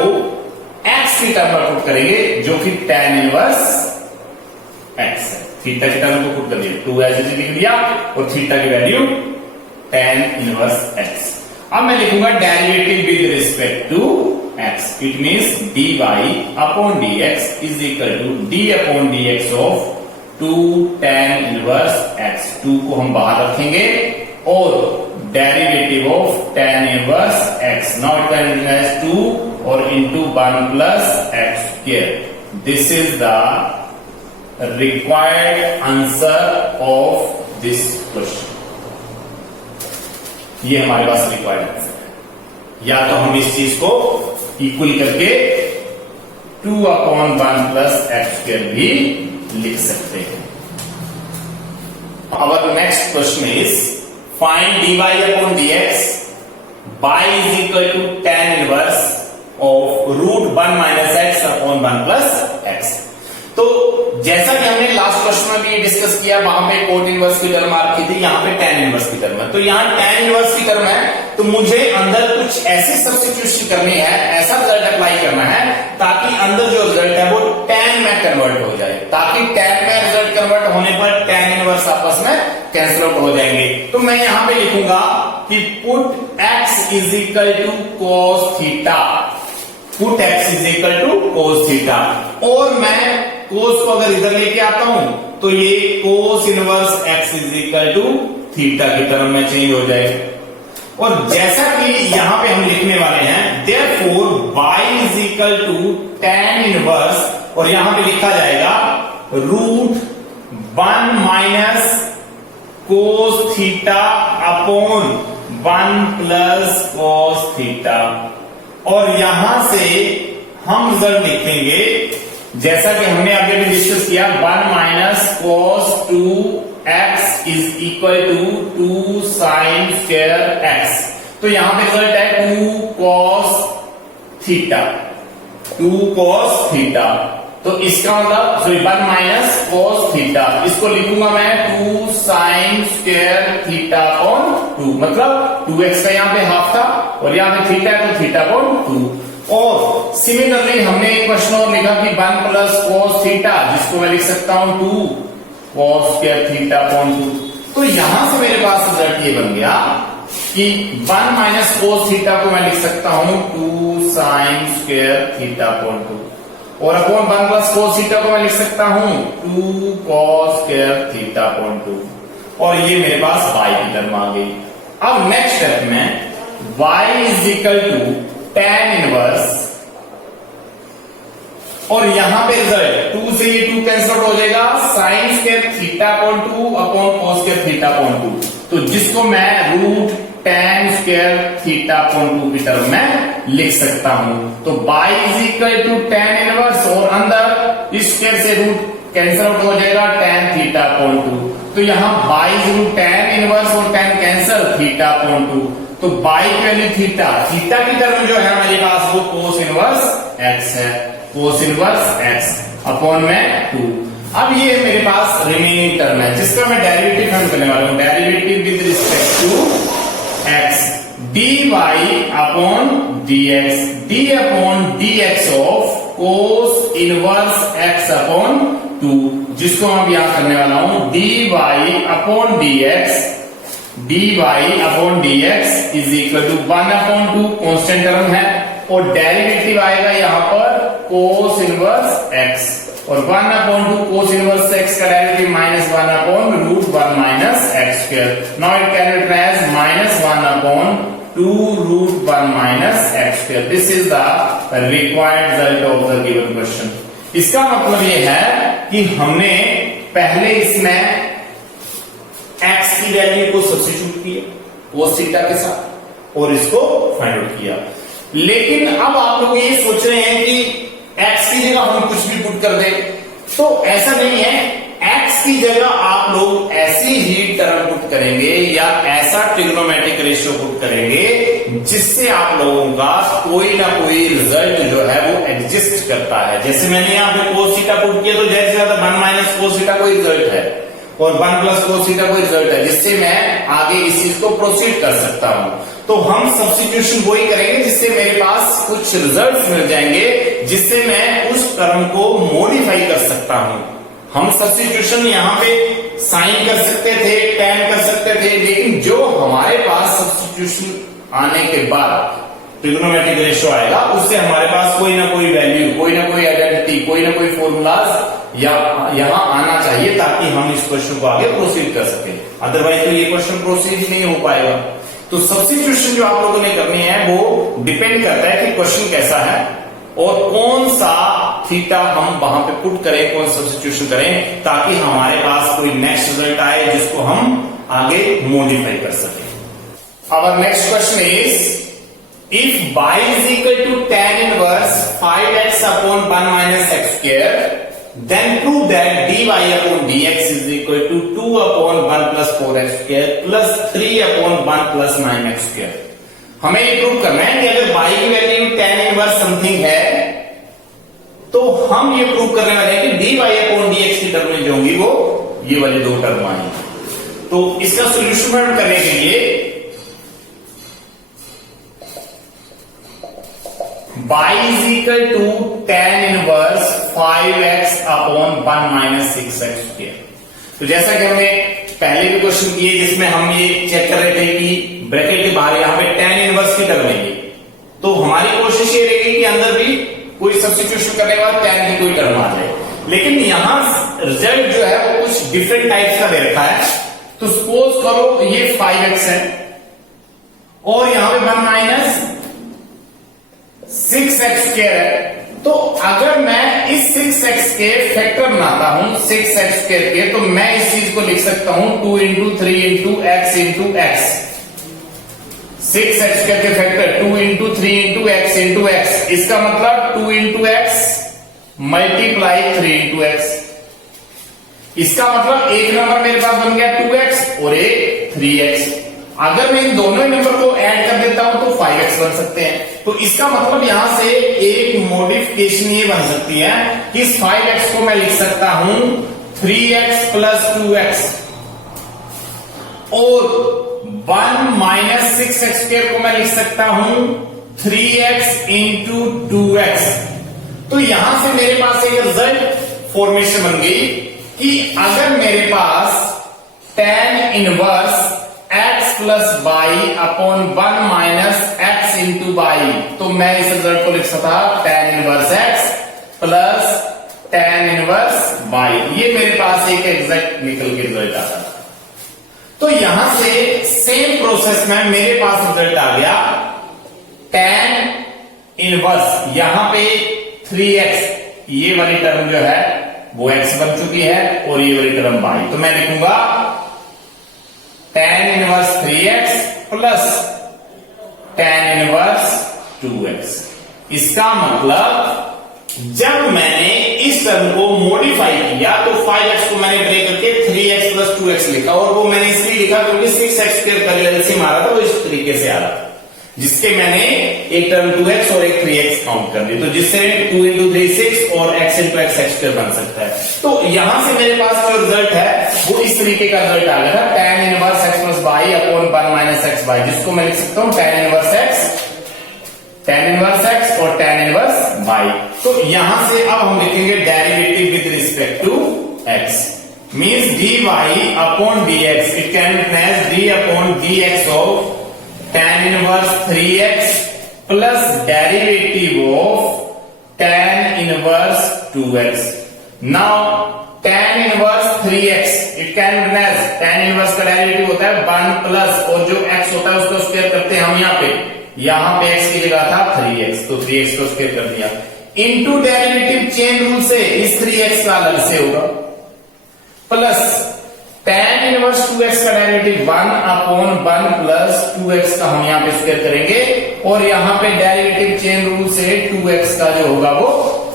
x की टर्म में पुट करेंगे जो कि tan इनवर्स x है। थीटा की टर्म को पुट कर दिया, 2 एज इट इज लिख दिया और थीटा की वैल्यू tan इनवर्स x। अब मैं लिखूंगा derivative with respect to x, it means dy upon dx is equal to d upon dx of 2 tan inverse x। 2 को हम बाहर रखेंगे और derivative of tan inverse x, now it can be written as 2 और into 1 plus x square. This is the required answer of this question. ये हमारे पास required answer है। या तो हम इस चीज को इक्वल करके 2 अपॉन 1 प्लस एक्स स्क्वायर भी लिख सकते हैं। Our next question is find dy upon dx y is equal to tan inverse of root 1 minus x upon 1 plus x। तो जैसा कि हमने लास्ट क्वेश्चन में भी डिस्कस किया, वहां पे कोट इनवर्स की टर्म आ रखी थी, यहाँ पे tan इनवर्स की टर्म है। तो यहाँ tan इनवर्स की टर्म है, तो मुझे अंदर कुछ ऐसी सब्स्टिट्यूशन करनी है, ऐसा रिजल्ट अप्लाई करना है ताकि अंदर जो रिजल्ट है वो tan में कन्वर्ट हो जाए, ताकि tan में रिजल्ट कन्वर्ट होने पर tan इनवर्स आपस में कैंसिल आउट हो जाएंगे। तो मैं यहां पे लिखूंगा कि put x is equal to cos theta, put x is equal to cos theta. और मैं cos को अगर इधर लेके आता हूं तो ये cos inverse x is equal to theta की टर्म में चेंज हो जाएगा। और जैसा कि यहां पे हम लिखने वाले हैं, therefore y is equal to tan inverse, और यहां पे लिखा जाएगा root 1 minus cos theta upon 1 plus cos theta. और यहां से हम रिजल्ट लिखेंगे जैसा कि हमने अभी भी डिस्कस किया, 1 minus cos 2x is equal to 2 sine square x। तो यहां पे रिजल्ट है 2 cos थीटा, 2 cos थीटा। तो इसका मतलब 1 माइनस cos थीटा, इसको लिखूंगा मैं 2 साइन स्क्वायर थीटा अपॉन 2, मतलब 2x का यहां पे हाफ था और यहां पे थीटा है तो थीटा अपॉन 2। और सिमिलरली हमने एक क्वेश्चन और लिखा कि 1 प्लस cos थीटा, जिसको मैं लिख सकता हूं 2 cos स्क्वायर थीटा अपॉन 2। तो यहां से मेरे पास रिजल्ट ये बन गया कि 1 माइनस cos थीटा को मैं लिख सकता हूं 2 साइन स्क्वायर थीटा अपॉन 2, और अपॉन 1 प्लस cos थीटा को मैं लिख सकता हूं 2 cos स्क्वायर थीटा अपॉन 2। और ये मेरे पास y की टर्म आ गई। अब नेक्स्ट स्टेप में y is equal to tan inverse और यहां पे रिजल्ट 2 से ये 2 कैंसिल हो जाएगा, sine square theta upon 2 upon cos square theta upon 2, तो जिसको मैं root tan square theta upon 2 की टर्म में लिख सकता हूं। तो y is equal to tan inverse, और अंदर इस स्क्वायर से रूट कैंसिल आउट हो जाएगा tan थीटा अपॉन 2, तो यहां y is root tan inverse और tan कैंसिल थीटा अपॉन 2, तो बाई की वैल्यू थीटा, थीटा की टर्म जो है हमारे पास वो कोस इनवर्स x है, कोस इनवर्स x अपॉन में 2। अब ये मेरे पास रिमेनिंग टर्म है जिसका मैं डेरिवेटिव फाइंड करने वाला हूं, derivative with respect to x, dy upon dx, d upon dx of cos inverse x upon 2, जिसको हम यहां करने वाला हूं dy upon dx, dy upon dx is equal to 1 upon 2 constant term है, और डेरिवेटिव आएगा यहां पर कोस इनवर्स x, और 1 अपॉन 2 कोस इनवर्स x का derivative minus 1 upon root 1 minus x square. Now it can be written as minus 1 upon 2 root 1 minus x square. This is the required result of the given question. इसका मतलब ये है कि हमने पहले इसमें x की वैल्यू को सब्स्टिट्यूट किया कोस थीटा के साथ और इसको फाइंड आउट किया, लेकिन अब आप लोग ये सोच रहे हैं कि x की जगह हम कुछ भी पुट कर दें, तो ऐसा नहीं है। x की जगह आप लोग ऐसी ही टर्म पुट करेंगे या ऐसा ट्रिग्नोमेट्रिक रेशियो पुट करेंगे जिससे आप लोगों का कोई ना कोई रिजल्ट जो है वो एग्जिस्ट करता है। जैसे मैंने यहाँ पे कोस थीटा पुट किया तो जैसे ज्यादा 1 माइनस कोस थीटा कोई रिजल्ट है और 1 प्लस कोस थीटा कोई रिजल्ट है, जिससे मैं आगे इस चीज को प्रोसीड कर सकता हूं। तो हम सब्स्टिट्यूशन वही करेंगे जिससे मेरे पास कुछ रिजल्ट्स मिल जाएंगे, जिससे मैं उस टर्म को मॉडिफाई कर सकता हूं। हम सब्स्टिट्यूशन यहाँ पे साइन कर सकते थे, tan कर सकते थे, लेकिन जो हमारे पास सब्स्टिट्यूशन आने के बाद ट्रिग्नोमेट्रिक रेशियो आएगा उससे हमारे पास कोई ना कोई वैल्यू, कोई ना कोई आइडेंटिटी, कोई ना कोई फॉर्मूलाज या यहां आना चाहिए ताकि हम इस क्वेश्चन को आगे प्रोसीड कर सकें, अदरवाइज तो ये क्वेश्चन प्रोसीड ही नहीं हो पाएगा। तो सब्स्टिट्यूशन जो आप लोगों ने करनी है वो डिपेंड करता है कि क्वेश्चन कैसा है और कौन सा थीटा हम वहां पे पुट करें, कौन सब्स्टिट्यूशन करें, ताकि हमारे पास कोई नेक्स्ट रिजल्ट आए जिसको हम आगे मॉडिफाई कर सकें। Our next question is if y is equal to tan inverse 5x upon 1 minus x square, then prove that dy upon dx is equal to 2 upon 1 plus 4x square plus 3 upon 1 plus 9x square। हमें ये prove करना है कि अगर y की value tan inverse something है तो हम ये प्रूव करने वाले हैं कि dy upon dx की टर्म में जो होंगी वो ये वाली दो टर्म आएंगी। तो इसका सोल्यूशन फाइंड करने के लिए y is equal to tan inverse 5x upon 1 minus 6x square। तो जैसा कि हमने पहले भी क्वेश्चन किए जिसमें हम ये चेक कर रहे थे कि ब्रैकेट के बाहर यहां पे tan इनवर्स की टर्म लेंगे, तो हमारी कोशिश ये रहेगी कि अंदर भी कोई सब्स्टिट्यूशन करने के बाद tan की कोई टर्म आ जाए, लेकिन यहां रिजल्ट जो है वो कुछ डिफरेंट टाइप्स का दे रखा है। तो सपोज करो ये 5x है और यहां पे 1 माइनस 6x स्क्वायर है, तो अगर मैं इस 6x के फैक्टर बनाता हूं 6x स्क्वायर के, तो मैं इस चीज को लिख सकता हूं 2 into 3 into x into x. 6x square के factor 2 into 3 into x into x, इसका मतलब 2 into x multiply 3 into x. इसका मतलब एक नंबर मेरे पास बन गया 2x और एक 3x। अगर मैं इन दोनों नंबर को ऐड कर देता हूं तो 5x बन सकते हैं। तो इसका मतलब यहां से एक मॉडिफिकेशन ये बन सकती है कि इस 5x को मैं लिख सकता हूं 3x प्लस 2x और 1 माइनस 6x स्क्वायर को मैं लिख सकता हूं 3x इंटू 2x। तो यहां से मेरे पास एक रिजल्ट फॉर्मेशन बन गई कि अगर मेरे पास tan inverse x plus y upon 1 minus x into y, तो मैं इस रिजल्ट को लिख सकता tan inverse x plus tan inverse y। ये मेरे पास एक एग्जैक्ट निकल के रिजल्ट आता है। तो यहां से सेम प्रोसेस में मेरे पास रिजल्ट आ गया tan इनवर्स, यहां पे 3x ये वाली टर्म जो है वो x बन चुकी है और ये वाली टर्म y। तो मैं लिखूंगा tan inverse 3x plus tan inverse 2x। इसका मतलब जब मैंने इस टर्म को मॉडिफाई किया तो 5x को मैंने ब्रेक करके 3x प्लस 2x लिखा, और वो मैंने इसलिए लिखा क्योंकि 6x स्क्वायर का एलसीएम आ रहा था वो इस तरीके से आ रहा था, जिसके मैंने एक टर्म 2x और एक 3x काउंट कर दी, तो जिससे 2 into 3 6 और x into x स्क्वायर बन सकता है। तो यहां से मेरे पास जो रिजल्ट है वो इस तरीके का रिजल्ट आ गया था, tan inverse x plus y upon 1 minus x y, जिसको मैं लिख सकता हूं tan इनवर्स x और tan इनवर्स y। तो यहां से अब हम लिखेंगे derivative with respect to x, means dy upon dx, it can be written as d upon dx of tan inverse 3x plus derivative of tan inverse 2x। Now tan inverse 3x it can be written as tan inverse का derivative होता है 1 plus, और जो x होता है उसको square करते हैं हम यहां पे x की जगह था 3x, तो 3x को स्क्वायर कर दिया, इनटू डेरिवेटिव चेन रूल से इस 3x का अलग से होगा, प्लस tan इनवर्स 2x का डेरिवेटिव 1 अपॉन 1 प्लस 2x का हम यहां पे स्क्वायर करेंगे, और यहां पे डेरिवेटिव चेन रूल से 2x का जो होगा वो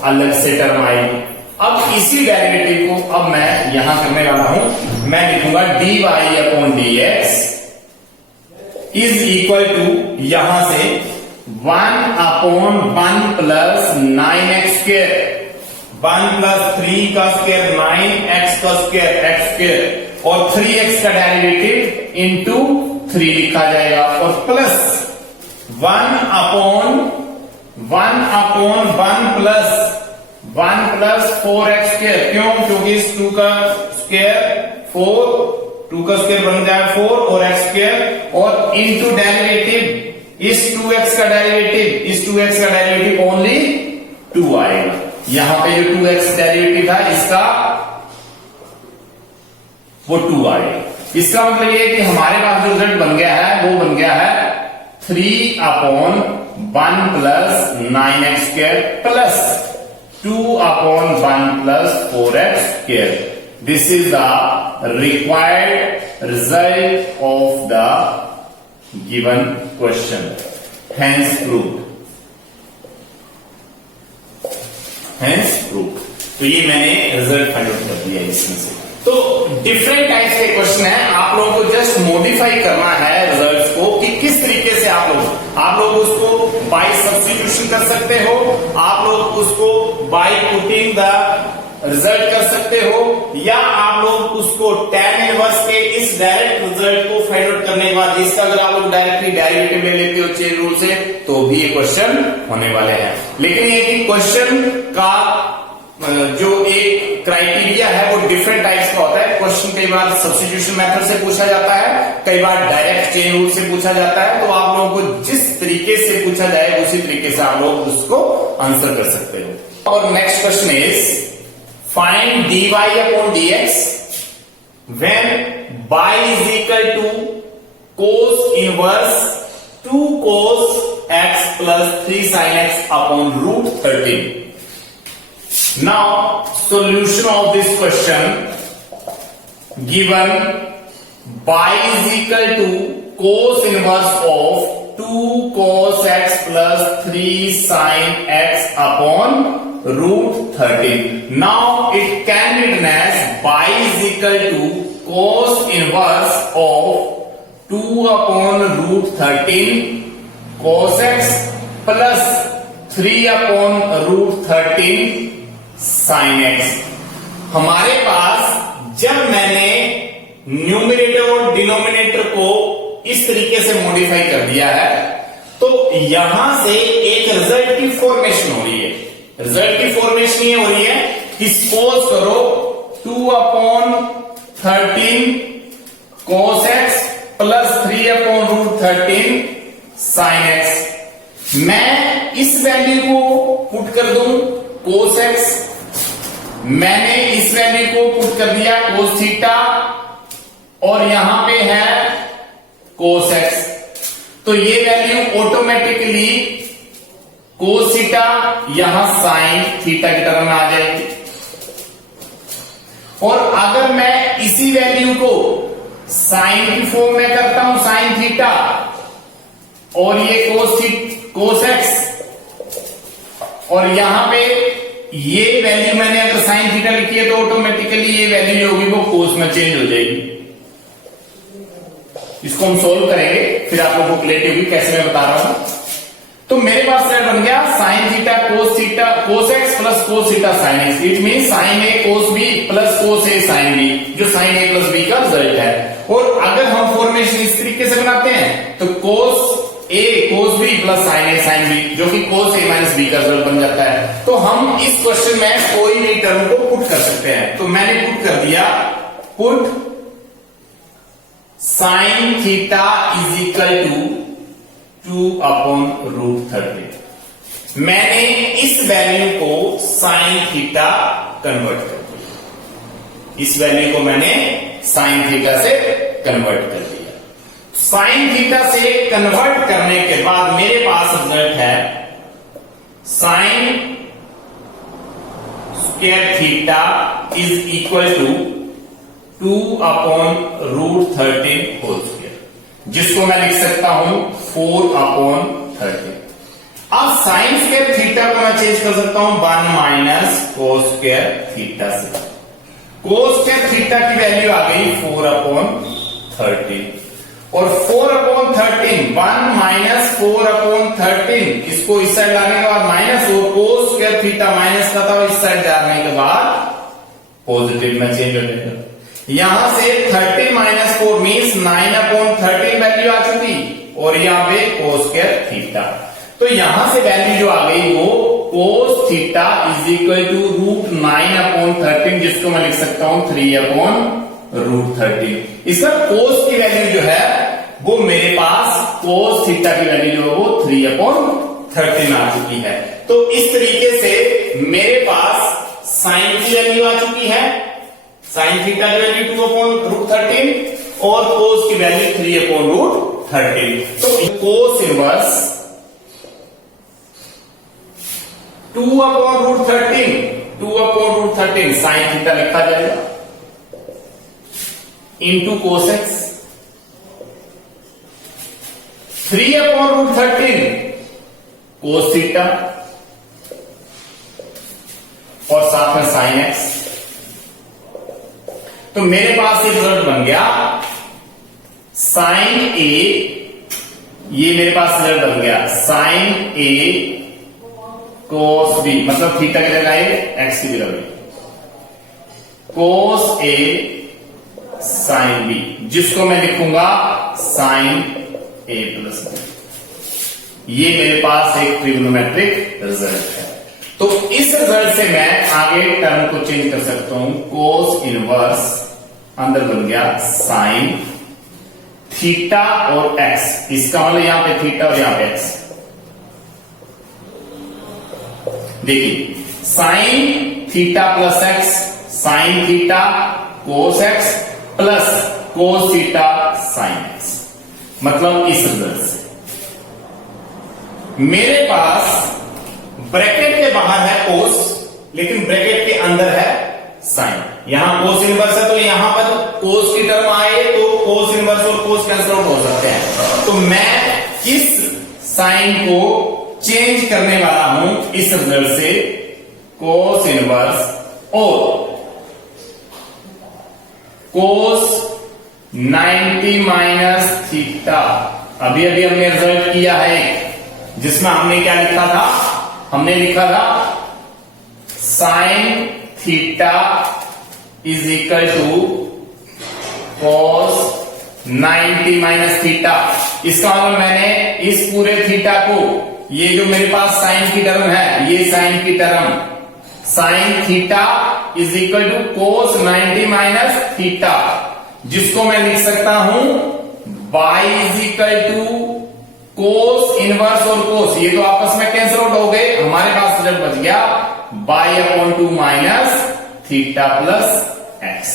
अलग से टर्म आएगी। अब इसी डेरिवेटिव को अब मैं यहां करने वाला हूं, मैं लिखूंगा dy upon dx is equal to यहां से 1 upon 1 plus 9x square, 1 plus 3 का स्क्वायर 9x का स्क्वायर x स्क्वायर, और 3x का डेरिवेटिव इंटू 3 लिखा जाएगा, और plus 1 upon 1 plus 4x square. क्यों? क्योंकि इस 2 का स्क्वायर 4, 2 का स्क्वायर बन जाए 4 और x स्क्वायर, और इंटू डेरिवेटिव इस 2x का डेरिवेटिव ओनली 2 आएगा। यहां पे जो 2x डेरिवेटिव था इसका वो 2 आएगा। इसका मतलब ये कि हमारे पास जो रिजल्ट बन गया है वो बन गया है 3 upon 1 plus 9x square plus 2 upon 1 plus 4x square. This is the required result of the given question, hence proved. तो ये मैंने रिजल्ट फाइंड आउट कर दिया इसमें से। तो डिफरेंट टाइप्स के क्वेश्चन है, आप लोगों को जस्ट मॉडिफाई करना है रिजल्ट्स को कि किस तरीके से आप लोग उसको बाय सब्स्टिट्यूशन कर सकते हो, आप लोग उसको बाय पुटिंग द रिजल्ट कर सकते हो, या आप लोग उसको tan इनवर्स के इस डायरेक्ट रिजल्ट को फाइंड आउट करने के बाद इसका अगर आप लोग डायरेक्टली डेरिवेटिव ले लेते हो चेन रूल से तो भी ये क्वेश्चन होने वाले हैं। लेकिन ये कि क्वेश्चन का जो एक क्राइटेरिया है वो डिफरेंट टाइप्स का होता है। क्वेश्चन कई बार सब्स्टिट्यूशन मेथड से पूछा जाता है, कई बार डायरेक्ट चेन रूल से पूछा जाता है, तो आप लोगों को जिस तरीके से पूछा जाए उसी तरीके से आप लोग उसको आंसर कर सकते हो। और next question is find dy upon dx when y is equal to cos inverse 2 cos x plus 3 sin x upon root 13. Now solution of this question, given y is equal to cos inverse of 2 cos x plus 3 sin x upon root 13. Now it can be written as y is equal to cos inverse of 2 upon root 13 cos x plus 3 upon root 13 sin x। हमारे पास जब मैंने numerator और denominator को इस तरीके से modify कर दिया है तो यहां से एक रिजल्ट की फॉर्मेशन हो रही है। रिजल्ट की फॉर्मेशन ये हो रही है कि सपोज करो 2 upon 13 cos x plus 3 upon root 13 sin x। मैं इस वैल्यू को पुट कर दूं cos x, मैंने इस वैल्यू को पुट कर दिया cos थीटा, और यहां पे है cos x। तो ये वैल्यू ऑटोमेटिकली कोस थीटा यहां साइन थीटा की टर्म में आ जाएगी। और अगर मैं इसी वैल्यू को साइन की फॉर्म में करता हूं, साइन थीटा, और ये कोस एक्स, और यहां पे ये वैल्यू मैंने अगर साइन थीटा लिखी है तो ऑटोमेटिकली ये वैल्यू जो होगी वो कोस में चेंज हो जाएगी। इसको हम सोल्व करेंगे, फिर आप लोगों को क्लियरिटी होगी कैसे मैं बता रहा हूं। तो मेरे पास रिजल्ट बन गया sine theta cos x plus cos theta sine x. It mean sine A cos B plus cos A sine B, जो साइन ए प्लस बी का रिजल्ट है। और अगर हम फॉर्मेशन इस तरीके से बनाते हैं तो कोस ए कोस बी प्लस साइन ए साइन बी, जो कि कोस ए माइनस बी का रिजल्ट बन जाता है। तो हम इस क्वेश्चन में कोई भी टर्म को पुट कर सकते हैं। तो मैंने पुट कर दिया, put sine theta is equal to 2/√30। मैंने इस वैल्यू को साइन थीटा कन्वर्ट कर दिया, इस वैल्यू को मैंने साइन थीटा से कन्वर्ट कर दिया। साइन थीटा से कन्वर्ट करने के बाद मेरे पास रिजल्ट है sine square theta is equal to 2/√13 whole square, जिसको मैं लिख सकता हूं 4/13। अब साइन स्क्वायर थीटा को मैं चेंज कर सकता हूं 1 माइनस कोस स्क्वायर थीटा से। कोस स्क्वायर थीटा की वैल्यू आ गई 4/13, और 4/13 1 माइनस 4/13, इसको इस साइड लाने के बाद माइनस, और कोस स्क्वायर थीटा माइनस का था, इस साइड जाने के बाद पॉजिटिव में चेंज हो जाएगा। यहां से 30 माइनस 4 मीन्स 9/13 वैल्यू आ चुकी, और यहां पे कोस स्क्वायर थीटा। तो यहां से वैल्यू जो आ गई वो cos theta is equal to √9/13, जिसको मैं लिख सकता हूं 3/√13। इसका कोस की वैल्यू जो है वो मेरे पास कोस थीटा की वैल्यू जो है वो 3/13 आ चुकी है। तो इस तरीके से मेरे पास साइन की वैल्यू आ चुकी है, साइन थीटा की वैल्यू 2/√13 और कोस की वैल्यू 3/√13। तो कोस इनवर्स 2/√13 साइन थीटा लिखा जाएगा into cos x, 3/√13 cos theta, और साथ में साइन एक्स। तो मेरे पास ये रिजल्ट बन गया साइन ए, ये मेरे पास रिजल्ट बन गया साइन ए कोस बी, मतलब थीटा की जगह एक्स की जगह कोस ए साइन बी, जिसको मैं लिखूंगा साइन ए प्लस बी। ये मेरे पास एक ट्रिग्नोमेट्रिक रिजल्ट है। तो इस रिजल्ट से मैं आगे टर्म को चेंज कर सकता हूं, कोस इनवर्स अंदर बन गया साइन थीटा और एक्स, इसका मतलब यहां पे थीटा और यहां पे एक्स। देखिए sine theta plus x, sign theta cos x plus cos theta sine x, मतलब इस रिजल्ट से मेरे पास ब्रैकेट के बाहर है कोस, लेकिन ब्रैकेट के अंदर है साइन। यहां कोस इनवर्स है तो यहां पर कोस की टर्म आए तो कोस इनवर्स और कोस कैंसिल आउट हो सकते हैं। तो मैं इस साइन को चेंज करने वाला हूं इस रिजल्ट से कोस इनवर्स और कोस 90 माइनस थीटा। अभी अभी हमने रिजल्ट किया है जिसमें हमने क्या लिखा था, हमने लिखा था sine theta is equal to cos 90 minus theta. इसका मतलब मैंने इस पूरे थीटा को, ये जो मेरे पास साइन की टर्म है, ये साइन की term sine theta is equal to cos 90 minus theta, जिसको मैं लिख सकता हूं y is equal to cos inverse और कोस, ये तो आपस में कैंसिल आउट हो गए। हमारे पास रिजल्ट बच गया y/2 minus theta plus x,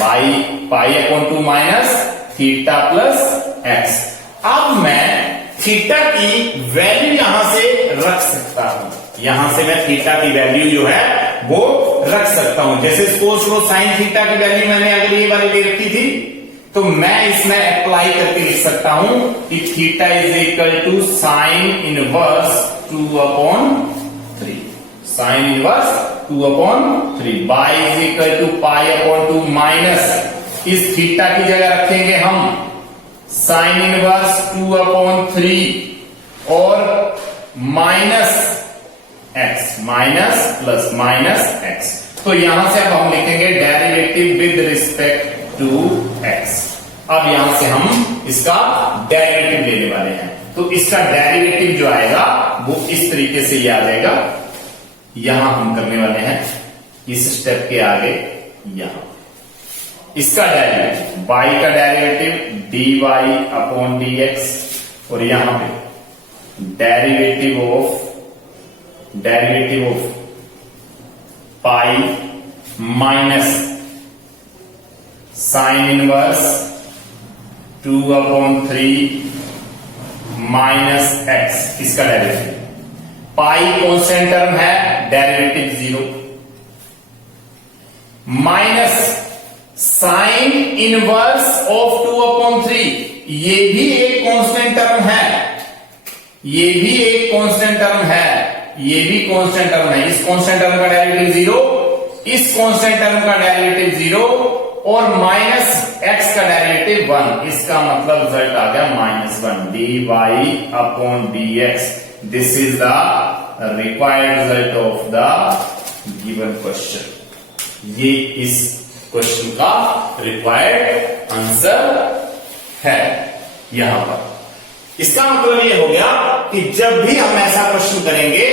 y/2 minus theta plus x. अब मैं थीटा की वैल्यू यहां से रख सकता हूं, यहां से मैं थीटा की वैल्यू जो है वो रख सकता हूं। जैसे सपोज करो साइन थीटा की वैल्यू मैंने अगर ये वाली ले रखी थी, तो मैं इसमें अप्लाई करके लिख सकता हूं कि theta is equal to sine inverse 2/3, sine inverse 2/3, y is equal to π/2 minus इस थीटा की जगह रखेंगे हम साइन इनवर्स 2/3 और minus x, minus plus minus x. तो यहां से अब हम लिखेंगे derivative with respect to x. अब यहां से हम इसका डेरिवेटिव लेने वाले हैं, तो इसका डेरिवेटिव जो आएगा वो इस तरीके से ये आ जाएगा। यहां हम करने वाले हैं इस स्टेप के आगे, यहां इसका डेरिवेटिव y का डेरिवेटिव dy/dx और यहां पे derivative of pi minus sign inverse 2/3 minus x, इसका डेरिवेटिव। पाई कांस्टेंट टर्म है, derivative 0 minus sine inverse of 2/3, ये भी एक कांस्टेंट टर्म है, ये भी एक कांस्टेंट टर्म है, ये भी कांस्टेंट टर्म है। इस कांस्टेंट टर्म का डेरिवेटिव 0, इस कांस्टेंट टर्म का डेरिवेटिव 0 और माइनस एक्स का डेरिवेटिव 1, इसका मतलब रिजल्ट आ गया -1 dy/dx। This is the required result of the given question. ये इस क्वेश्चन का रिक्वायर्ड आंसर है यहां पर। इसका मतलब ये हो गया कि जब भी हम ऐसा क्वेश्चन करेंगे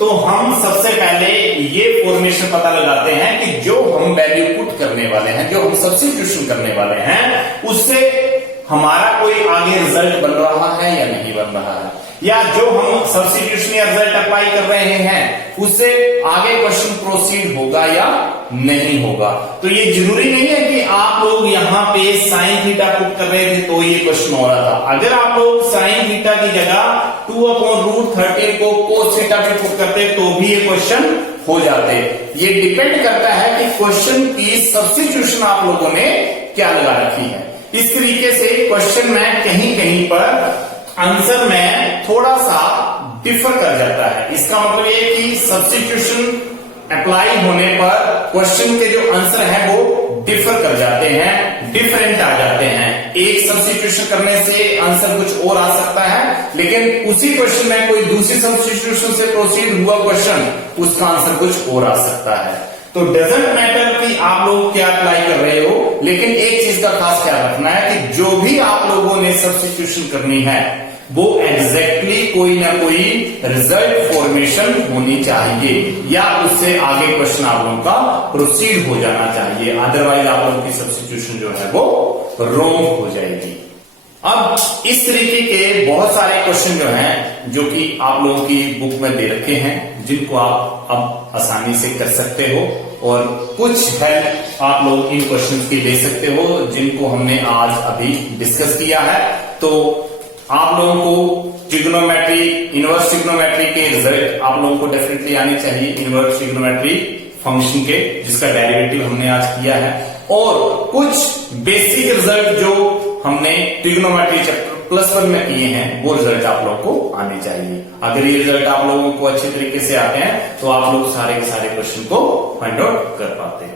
तो हम सबसे पहले ये फॉर्मेशन पता लगाते हैं कि जो हम वैल्यू पुट करने वाले हैं, जो हम सब्स्टिट्यूशन करने वाले हैं, उससे हमारा कोई आगे रिजल्ट बन रहा है या नहीं बन रहा है, या जो हम सब्स्टिट्यूशन या रिजल्ट अप्लाई कर रहे हैं उससे आगे क्वेश्चन प्रोसीड होगा या नहीं होगा। तो ये जरूरी नहीं है कि आप लोग यहां पे साइन थीटा पुट कर रहे थे तो ये क्वेश्चन हो रहा था। अगर आप लोग साइन थीटा की जगह 2/√13 को कोस थीटा पे पुट करते तो भी ये क्वेश्चन हो जाते। ये डिपेंड करता है कि क्वेश्चन की सब्स्टिट्यूशन आप लोगों ने क्या लगा रखी है। इस तरीके से क्वेश्चन में कहीं कहीं पर आंसर में थोड़ा सा डिफर कर जाता है। इसका मतलब ये कि सब्स्टिट्यूशन अप्लाई होने पर क्वेश्चन के जो आंसर है वो डिफर कर जाते हैं, डिफरेंट आ जाते हैं। एक सब्स्टिट्यूशन करने से आंसर कुछ और आ सकता है, लेकिन उसी क्वेश्चन में कोई दूसरी सब्स्टिट्यूशन से प्रोसीड हुआ क्वेश्चन, उसका आंसर कुछ और आ सकता है। तो डजंट मैटर कि आप लोग क्या अप्लाई कर रहे हो, लेकिन एक चीज का खास ख्याल रखना है कि जो भी आप लोगों ने सब्स्टिट्यूशन करनी है वो एग्जैक्टली कोई ना कोई रिजल्ट फॉर्मेशन होनी चाहिए, या उससे आगे क्वेश्चन आप लोगों का प्रोसीड हो जाना चाहिए। अदरवाइज आप लोगों की सब्स्टिट्यूशन जो है वो रॉन्ग हो जाएगी। अब इस तरीके के बहुत सारे क्वेश्चन जो हैं, जो कि आप लोगों की बुक में दे रखे हैं, जिनको आप अब आसानी से कर सकते हो, और कुछ हेल्प आप लोग इन क्वेश्चंस की ले सकते हो जिनको हमने आज अभी डिस्कस किया है। तो आप लोगों को ट्रिग्नोमेट्री, इनवर्स ट्रिग्नोमेट्री के रिजल्ट आप लोगों को डेफिनेटली आने चाहिए, इनवर्स ट्रिग्नोमेट्री फंक्शन के, जिसका डेरिवेटिव हमने आज किया है, और कुछ बेसिक रिजल्ट जो हमने ट्रिग्नोमेट्री चैप्टर +1 में किए हैं वो रिजल्ट आप लोगों को आने चाहिए। अगर ये रिजल्ट आप लोगों को अच्छे तरीके से आते हैं तो आप लोग सारे के सारे क्वेश्चन को फाइंड आउट कर पाते हैं।